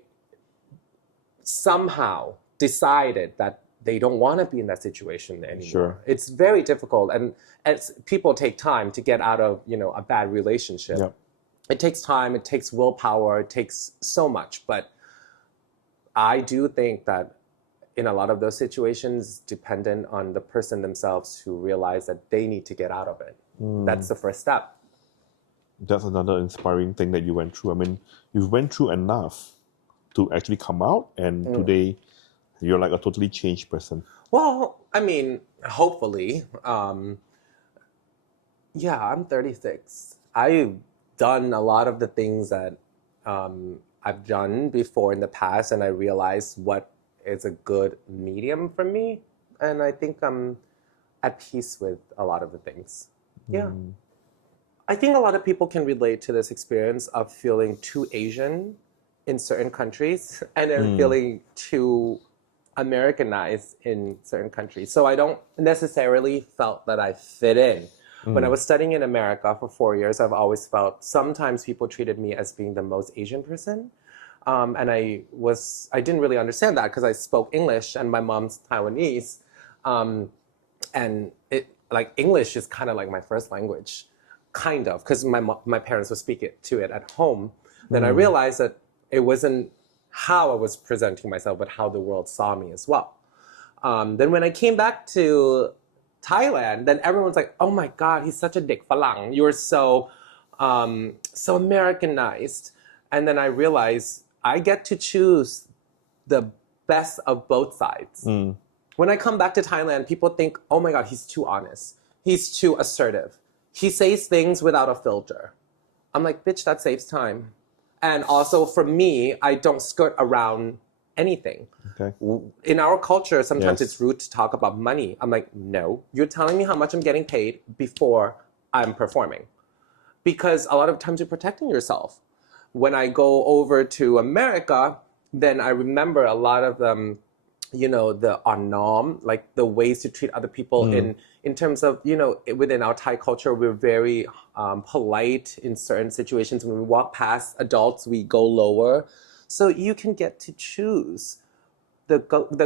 somehow decided that they don't want to be in that situation anymore. Sure. It's very difficult, and as people take time to get out of, a bad relationship. Yep. It takes time, it takes willpower, it takes so much. But I do think that in a lot of those situations, dependent on the person themselves to realize that they need to get out of it. That's the first step. That's another inspiring thing that you went through. I mean, you went through enough to actually come out, and today you're like a totally changed person. Well, I mean, hopefully. Yeah, I'm 36. I've done a lot of the things that I've done before in the past, and I realized what is a good medium for me. And I think I'm at peace with a lot of the things. Yeah. I think a lot of people can relate to this experience of feeling too Asian in certain countries and then feeling too Americanized in certain countries. So I don't necessarily felt that I fit in. When I was studying in America for 4 years, I've always felt sometimes people treated me as being the most Asian person. And I didn't really understand that because I spoke English and my mom's Taiwanese. And English is kind of like my first language, kind of, because my parents would speak it at home. Then I realized that it wasn't how I was presenting myself, but how the world saw me as well. Then when I came back to Thailand, then everyone's like, oh my God, he's such a dik falang. You're so Americanized. And then I realized I get to choose the best of both sides. When I come back to Thailand, people think, oh my God, he's too honest. He's too assertive. He says things without a filter. I'm like, bitch, that saves time. And also for me, I don't skirt around anything. Okay. In our culture, sometimes it's rude to talk about money. I'm like, no, you're telling me how much I'm getting paid before I'm performing. Because a lot of times you're protecting yourself. When I go over to America, then I remember a lot of them, the norm, like the ways to treat other people in terms of, within our Thai culture, we're very polite in certain situations. When we walk past adults, we go lower. So you can get to choose the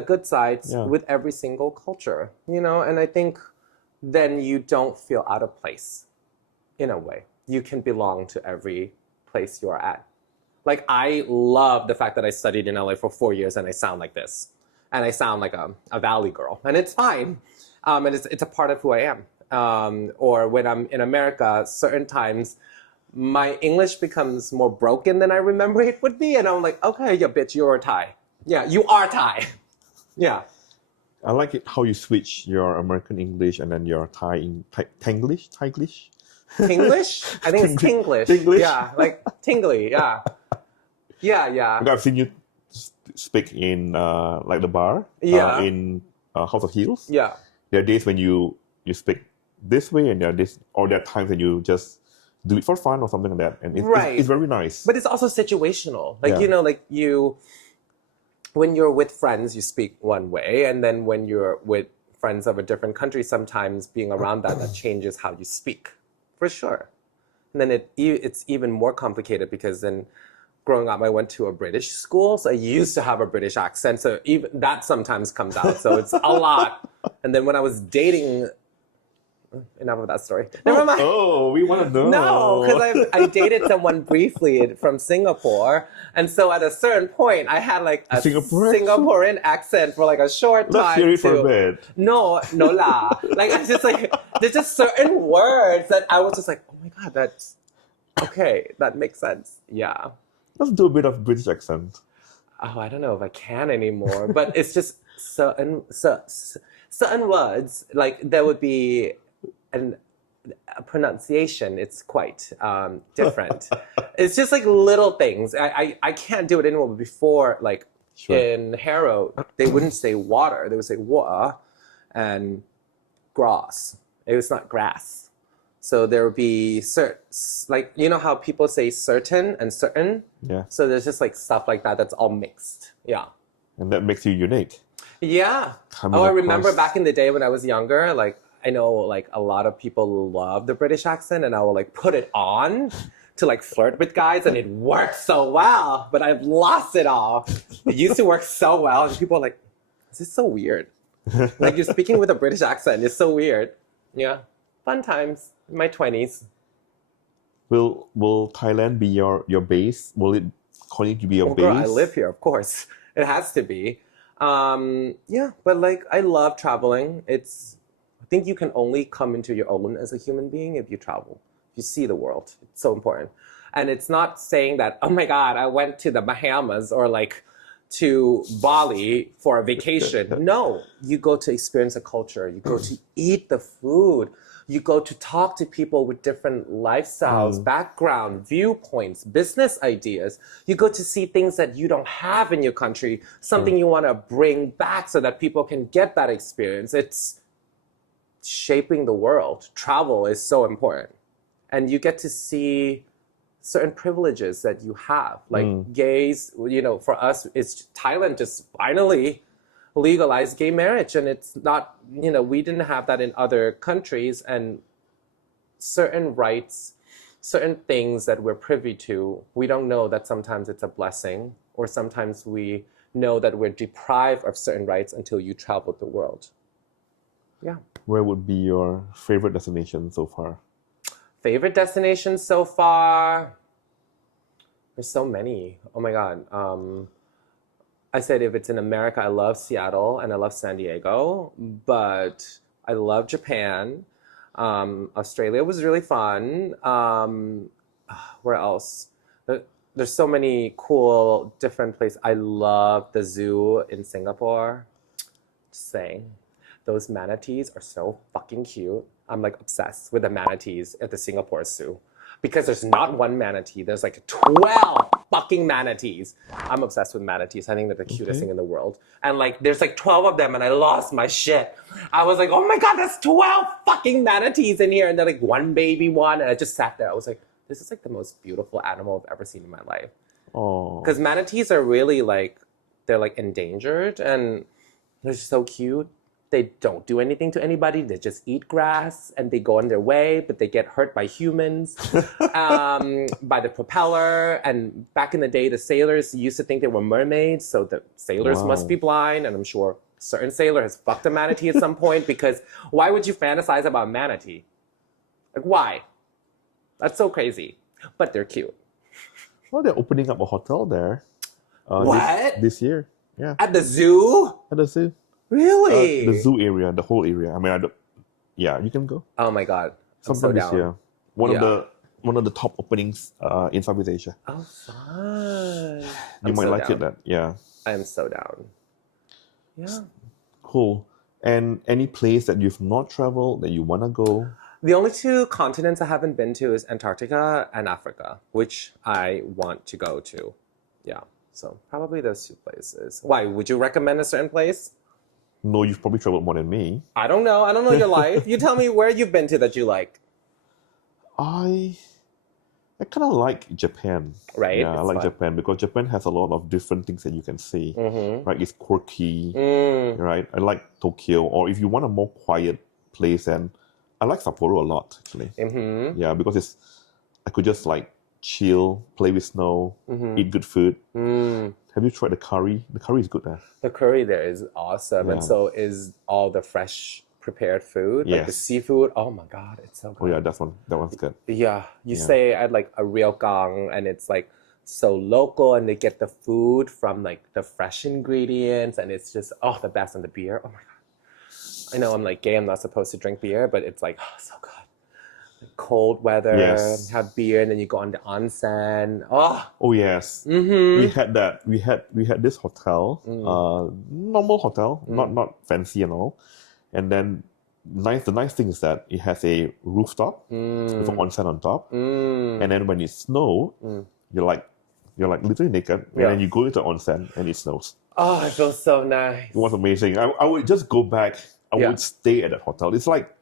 good sides with every single culture, and I think then you don't feel out of place in a way. You can belong to every place you're at. Like, I love the fact that I studied in LA for 4 years and I sound like this. And I sound like a Valley girl. And it's fine. And it's a part of who I am. Or when I'm in America, certain times, my English becomes more broken than I remember it would be. And I'm like, okay, yeah, bitch, you're Thai. Yeah, you are Thai. Yeah. I like it how you switch your American English and then your Tanglish? Tinglish? I think it's Tinglish. Tinglish? Yeah, like tingly, yeah. Yeah. I've seen you speak in like the bar in House of Heals. Yeah. There are days when you speak this way, and there are times when you just do it for fun or something like that, and it's very nice. But it's also situational. Like when you're with friends, you speak one way, and then when you're with friends of a different country, sometimes being around that changes how you speak, for sure. And then it's even more complicated because then growing up, I went to a British school, so I used to have a British accent, so even that sometimes comes out, so it's a lot. And then when I was dating, enough of that story. Never mind. Oh, we want to know. No, because I dated someone briefly from Singapore, and so at a certain point, I had like a Singaporean accent for like a short time. Let's hear it for a bit. No la. Like it's just like there's just certain words that I was just like, oh my God, that's okay. That makes sense. Yeah. Let's do a bit of British accent. Oh, I don't know if I can anymore, but it's just certain words, like there would be a pronunciation. It's quite different. It's just like little things. I can't do it anymore. But before, like in Harrow, they wouldn't say water. They would say water and grass. It was not grass. So there would be like, you know how people say certain and certain? Yeah. So there's just like stuff like that that's all mixed. Yeah. And that makes you unique. Yeah. I remember back in the day when I was younger, like I know like a lot of people love the British accent and I will like put it on to like flirt with guys and it worked so well, but I've lost it all. It used to work so well and people are like, this is so weird. Like you're speaking with a British accent. It's so weird. Yeah. Fun times in my 20s. Will Thailand be your base? Will it continue to be your base? Girl, I live here, of course. It has to be. Yeah, but like I love traveling. I think you can only come into your own as a human being if you travel. If you see the world. It's so important. And it's not saying that, oh my God, I went to the Bahamas or like to Bali for a vacation. No, you go to experience a culture. You go to eat the food. You go to talk to people with different lifestyles, background, viewpoints, business ideas. You go to see things that you don't have in your country, something you want to bring back so that people can get that experience. It's shaping the world. Travel is so important. And you get to see certain privileges that you have. Like gays, you know, for us, it's Thailand just finally legalized gay marriage, and it's not, you know, we didn't have that in other countries, and certain rights, certain things that we're privy to, we don't know that sometimes it's a blessing, or sometimes we know that we're deprived of certain rights until you travel the world. Yeah. Where would be your favorite destination so far? Favorite destination so far? There's so many. Oh my God. I said if it's in America, I love Seattle and I love San Diego, but I love Japan. Australia was really fun. Where else? There's so many cool different places. I love the zoo in Singapore. Just saying. Those manatees are so fucking cute. I'm like obsessed with the manatees at the Singapore Zoo. Because there's not one manatee, there's like 12 fucking manatees. I'm obsessed with manatees. I think they're the cutest thing in the world. And like, there's like 12 of them and I lost my shit. I was like, oh my God, there's 12 fucking manatees in here. And they're like one baby one. And I just sat there. I was like, this is like the most beautiful animal I've ever seen in my life. Oh. Because manatees are really like, they're like endangered and they're so cute. They don't do anything to anybody. They just eat grass and they go on their way, but they get hurt by humans, by the propeller. And back in the day, the sailors used to think they were mermaids. So the sailors must be blind. And I'm sure a certain sailor has fucked a manatee at some point, because why would you fantasize about a manatee? Like, why? That's so crazy. But they're cute. Well, they're opening up a hotel there. What? This year. Yeah. At the zoo? At the zoo. Really? The zoo area, the whole area. I mean, yeah, you can go. Oh my God. Sometime this year. One of the top openings in Southeast Asia. Oh, fun. You might like it. Yeah. I am so down. Yeah. Cool. And any place that you've not traveled that you want to go? The only two continents I haven't been to is Antarctica and Africa, which I want to go to. Yeah. So probably those two places. Why? Would you recommend a certain place? No, you've probably traveled more than me. I don't know. I don't know your life. You tell me where you've been to that you like. I kind of like Japan. Right? Yeah, I like Japan because Japan has a lot of different things that you can see. Right? It's quirky. Right? I like Tokyo. Or if you want a more quiet place, and I like Sapporo a lot, actually. Yeah, because I could just like chill, play with snow, eat good food. Have you tried the curry? The curry is good there. The curry there is awesome. Yeah. And so is all the fresh prepared food. Like the seafood. Oh my God, it's so good. Oh yeah, that one's good. Yeah. You say at like a real gang and it's like so local and they get the food from like the fresh ingredients and it's just, the best. And the beer. Oh my God. I know I'm like gay, I'm not supposed to drink beer, but it's like, so good. Cold weather, Yes. have beer, and then you go on the onsen. Oh yes. Mm-hmm. We had that. We had this hotel, normal hotel, not fancy and all. And then the nice thing is that it has a rooftop with an onsen on top. And then when it snows, you're like literally naked, and then you go into onsen and it snows. Oh, it feels so nice. It was amazing. I would just go back. I would stay at that hotel. It's like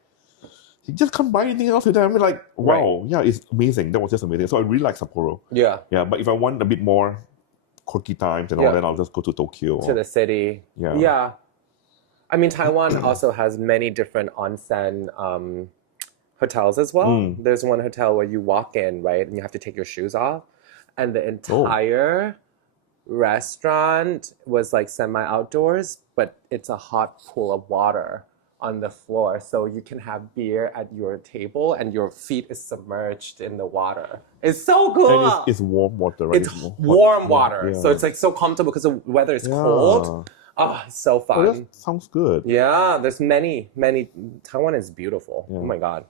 you just can't buy anything else with them. I mean, like, wow, yeah, it's amazing. That was just amazing. So I really like Sapporo. Yeah. Yeah, but if I want a bit more quirky times and all, then I'll just go to Tokyo. To the city. Yeah. Yeah. I mean, Taiwan also has many different onsen hotels as well. There's one hotel where you walk in, right, and you have to take your shoes off. And the entire restaurant was like semi-outdoors, but it's a hot pool of water on the floor, so you can have beer at your table and your feet is submerged in the water. It's so cool. And it's warm water, right? It's warm water, so it's like so comfortable because the weather is cold. Oh, it's so fun. Oh, that sounds good. Yeah, there's many. Taiwan is beautiful. Oh my God.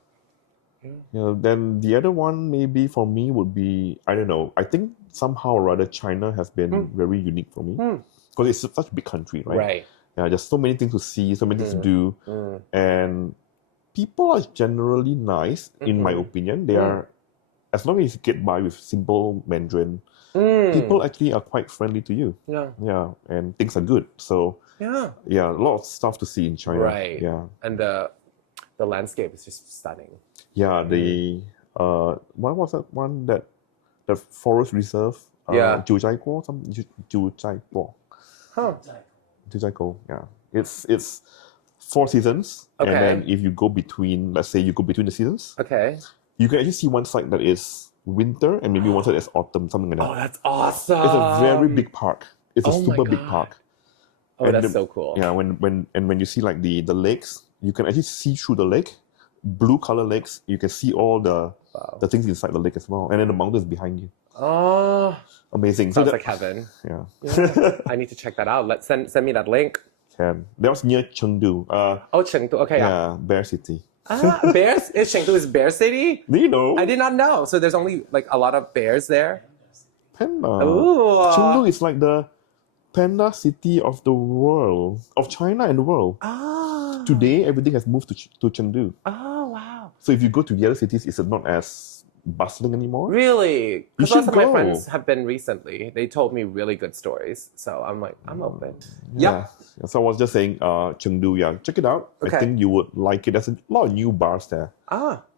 Yeah, then the other one maybe for me would be, I don't know, I think somehow or rather China has been very unique for me because it's such a big country, right? Right. Yeah, there's so many things to see, so many things to do, and people are generally nice, in my opinion. They are, as long as you get by with simple Mandarin, people actually are quite friendly to you. Yeah, and things are good. So yeah, a lot of stuff to see in China. Right. Yeah, and the landscape is just stunning. Yeah, the what was that one that the forest reserve? Jiuzhaiguo, Jiuzhaiguo. Jiuzhaiguo, yeah. It's 4 seasons, and then if you go between, let's say you go between the seasons, you can actually see one side that is winter and maybe one side that's autumn, something like that. Oh, that's awesome! It's a very big park. It's a super big park. Oh, that's so cool. Yeah, when you see like the lakes, you can actually see through the lake. Blue color lakes, you can see all the things inside the lake as well, and then the mountains behind you. Oh, amazing! Sounds like heaven. Yeah. I need to check that out. Send me that link. That was near Chengdu. Chengdu. Okay. Yeah, Bear City. Bears? Chengdu is Bear City? Do you know? I did not know. So there's only like a lot of bears there. Panda. Ooh. Chengdu is like the panda city of the world, of China and the world. Today, everything has moved to Chengdu. Oh, wow. So if you go to the other cities, it's not as bustling anymore. Really? Because lots of my friends have been recently. They told me really good stories. So I'm like, I'm open. Yeah. So I was just saying, Chengdu, yeah, check it out. I think you would like it. There's a lot of new bars there.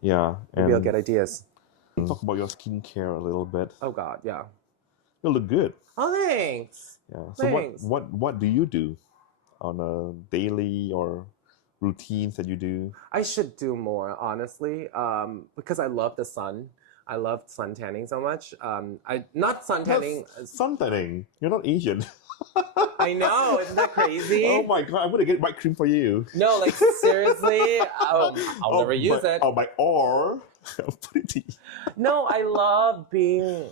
Yeah. Maybe I'll get ideas. Talk about your skincare a little bit. Oh, God, yeah. You look good. Oh, thanks. Yeah. So what do you do on a daily or routines that you do? I should do more, honestly, because I love the sun. I love sun tanning so much. Not sun tanning. Sun tanning? You're not Asian. I know, isn't that crazy? Oh my God, I'm gonna get white cream for you. No, like seriously, I'll never use it. No, I love being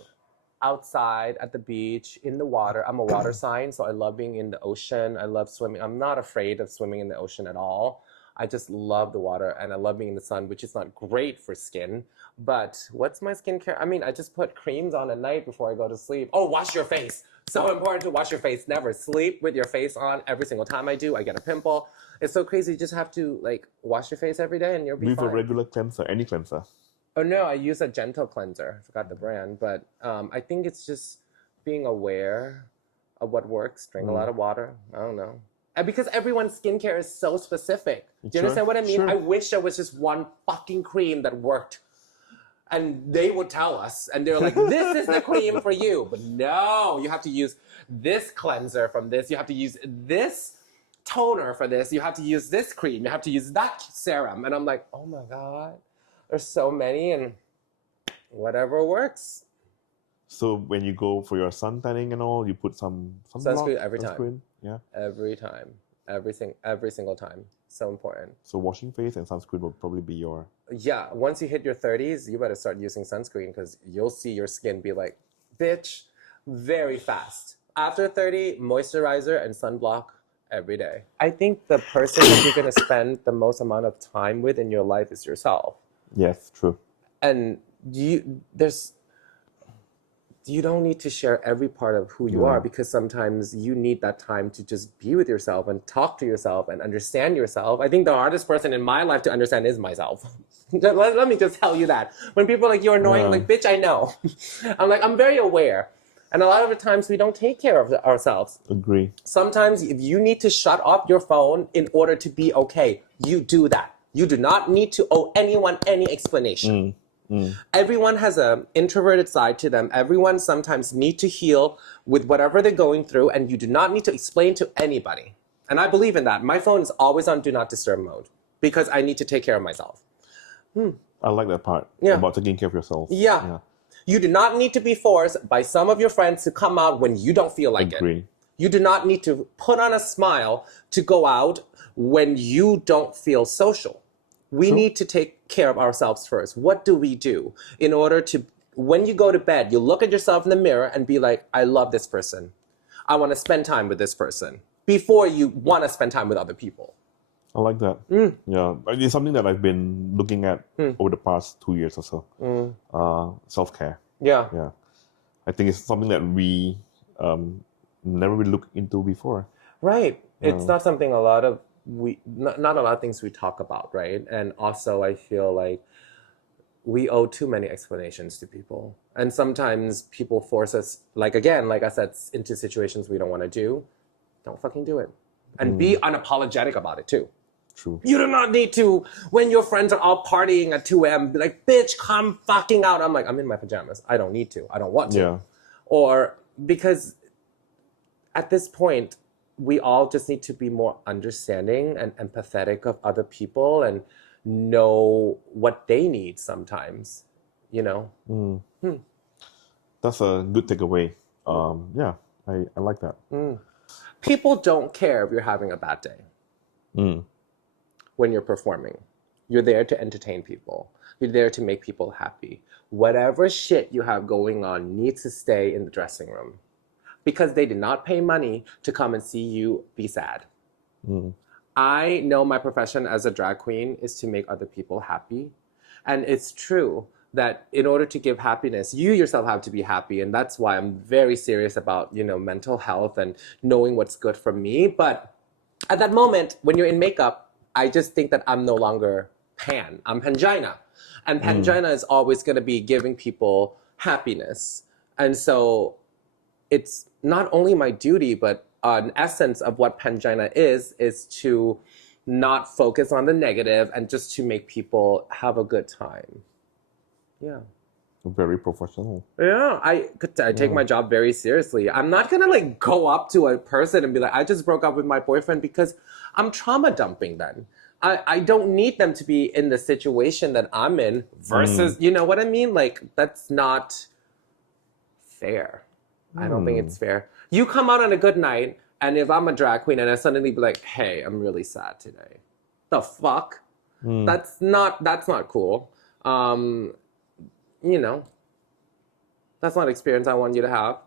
outside at the beach, in the water. I'm a water sign, so I love being in the ocean. I love swimming. I'm not afraid of swimming in the ocean at all. I just love the water, and I love being in the sun, which is not great for skin. But what's my skincare? I mean, I just put creams on at night before I go to sleep. Oh, wash your face. So important to wash your face. Never sleep with your face on. Every single time I do, I get a pimple. It's so crazy. You just have to like wash your face every day and you'll be fine. With a regular cleanser, any cleanser? Oh no, I use a gentle cleanser. I forgot the brand, but I think it's just being aware of what works. Drink a lot of water. I don't know. And because everyone's skincare is so specific. Do you understand what I mean? Sure. I wish there was just one fucking cream that worked. And they would tell us, and they're like, this is the cream for you. But no, you have to use this cleanser from this. You have to use this toner for this. You have to use this cream. You have to use that serum. And I'm like, oh my God, there's so many, and whatever works. So when you go for your sun tanning and all, you put some sunscreen every time. Yeah. Every time. Every single time. So important. So washing face and sunscreen will probably be your... Yeah, once you hit your 30s, you better start using sunscreen because you'll see your skin be like, bitch, very fast. After 30, moisturizer and sunblock every day. I think the person that you're going to spend the most amount of time with in your life is yourself. Yes, true. and you don't need to share every part of who you are, because sometimes you need that time to just be with yourself and talk to yourself and understand yourself. I think the hardest person in my life to understand is myself. Let me just tell you that. When people are like, you're annoying, I'm like, bitch, I know. I'm like, I'm very aware. And a lot of the times we don't take care of ourselves. Agree. Sometimes if you need to shut off your phone in order to be okay, you do that. You do not need to owe anyone any explanation. Everyone has an introverted side to them. Everyone sometimes need to heal with whatever they're going through, and you do not need to explain to anybody. And I believe in that. My phone is always on do not disturb mode because I need to take care of myself. I like that part about taking care of yourself. Yeah. You do not need to be forced by some of your friends to come out when you don't feel like it. You do not need to put on a smile to go out when you don't feel social. We need to take care of ourselves first. What do we do in order to, when you go to bed, you look at yourself in the mirror and be like, I love this person. I want to spend time with this person before you want to spend time with other people. I like that. Yeah, it's something that I've been looking at over the past 2 years or so. Self-care. Yeah. I think it's something that we never really looked into before. Right. It's not something a lot of not a lot of things we talk about, right? And also I feel like we owe too many explanations to people. And sometimes people force us, like I said, into situations we don't want to do. Don't fucking do it. And be unapologetic about it too. True. You do not need to, when your friends are all partying at 2 a.m., be like, bitch, come fucking out. I'm like, I'm in my pajamas. I don't need to. I don't want to. Yeah. Or because at this point, we all just need to be more understanding and empathetic of other people and know what they need sometimes, you know? That's a good takeaway. Yeah, I like that. People don't care if you're having a bad day when you're performing. You're there to entertain people. You're there to make people happy. Whatever shit you have going on needs to stay in the dressing room. Because they did not pay money to come and see you be sad. I know my profession as a drag queen is to make other people happy. And it's true that in order to give happiness, you yourself have to be happy. And that's why I'm very serious about, mental health and knowing what's good for me. But at that moment, when you're in makeup, I just think that I'm no longer Pan. I'm Pangina. And Pangina is always going to be giving people happiness. And so it's not only my duty, but an essence of what Pangina is to not focus on the negative and just to make people have a good time. Yeah. Very professional. Yeah, I take my job very seriously. I'm not going to go up to a person and be like, I just broke up with my boyfriend, because I'm trauma dumping then. I don't need them to be in the situation that I'm in versus, you know what I mean? That's not fair. I don't think it's fair. You come out on a good night, and if I'm a drag queen and I suddenly be like, hey, I'm really sad today. The fuck? That's not cool. That's not an experience I want you to have.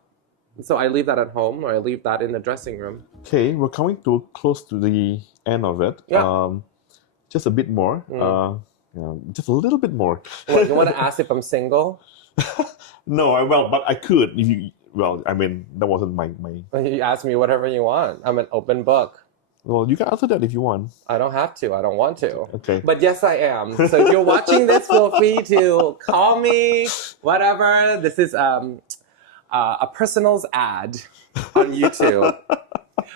So I leave that at home, or I leave that in the dressing room. Okay, we're coming to close to the end of it. Yeah. Just a bit more. Just a little bit more. What, you want to ask if I'm single? No, but I could. That wasn't my... You ask me whatever you want. I'm an open book. Well, you can answer that if you want. I don't have to. I don't want to. Okay. But yes, I am. So if you're watching this, feel free to call me, whatever. This is a personals ad on YouTube.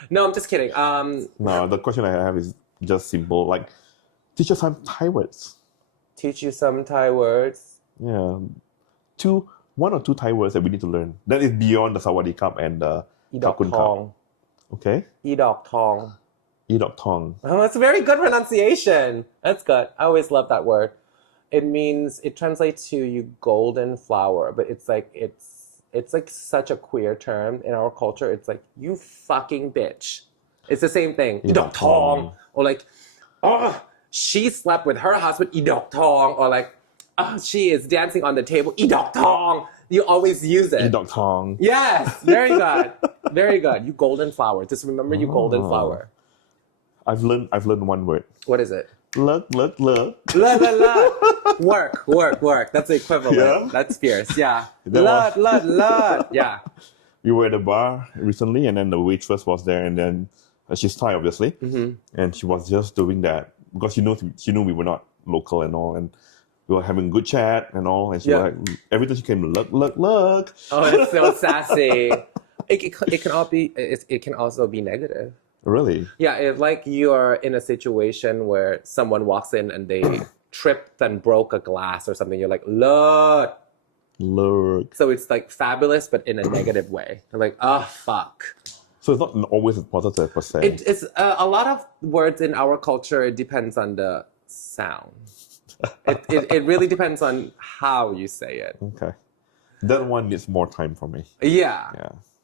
No, I'm just kidding. No, the question I have is just simple. Teach us some Thai words. Teach you some Thai words. Yeah. 1 or 2 Thai words that we need to learn. That is beyond the Sawadee-Kap and the Kakun Kap. Okay. Idok Tong. Idok Tong. Oh, that's a very good pronunciation. That's good. I always love that word. It translates to you golden flower, but it's like such a queer term in our culture. It's like, you fucking bitch. It's the same thing. Idok Tong. Or she slept with her husband, Idok Tong. Or she is dancing on the table, Idok Tong. You always use it. Idok Tong. Yes, very good. Very good. You golden flower. Just remember you golden flower. I've learned one word. What is it? Look. Work. That's the equivalent. Yeah? That's fierce. Yeah. That Look. Yeah. We were at a bar recently, and then the waitress was there, and then she's Thai, obviously, and she was just doing that because she knew we were not local and all, and we were having a good chat and all, and she was like, every time she came, look. Oh, it's so sassy. It can also be negative. Really? Yeah, if like you're in a situation where someone walks in and they tripped and broke a glass or something, you're like, look. So it's like fabulous, but in a negative way. You're like, oh, fuck. So it's not always positive per se. It's a lot of words in our culture, it depends on the sound. It really depends on how you say it. Okay. That one needs more time for me. Yeah.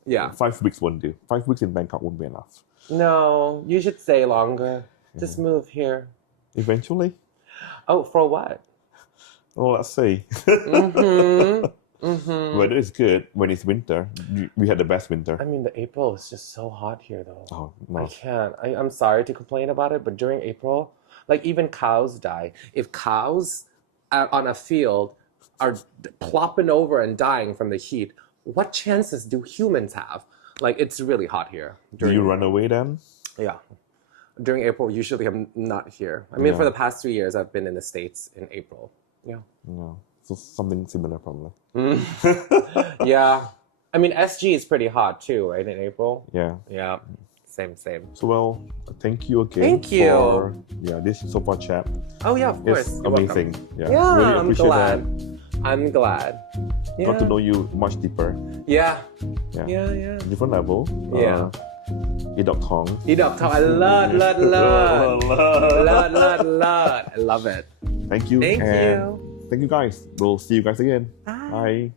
5 weeks won't do. 5 weeks in Bangkok won't be enough. No, you should stay longer. Just move here. Eventually? Oh, for what? Well, let's see. Weather is good when it's winter. We had the best winter. I mean, the April is just so hot here, though. Oh, no. I can't. I'm sorry to complain about it, but during April, like even cows die. If cows on a field are plopping over and dying from the heat, what chances do humans have? Like, it's really hot here. Do you run away then? Yeah. During April, usually I'm not here. I mean, for the past 3 years, I've been in the States in April. Yeah. No. So something similar probably. Yeah. I mean, SG is pretty hot too, right, in April? Yeah. Yeah. Same. So, well, thank you again. Thank you. For, this sofa chat. Oh, yeah, of course. It's You're amazing. welcome. Yeah, Yeah, really I'm appreciate glad. that. I'm glad. Yeah. Got to know you much deeper. Yeah. Yeah. Different level. Yeah. Idok Tong. Idok Tong. I love. I love it. Thank you. Thank you. Thank you guys. We'll see you guys again. Bye. Bye.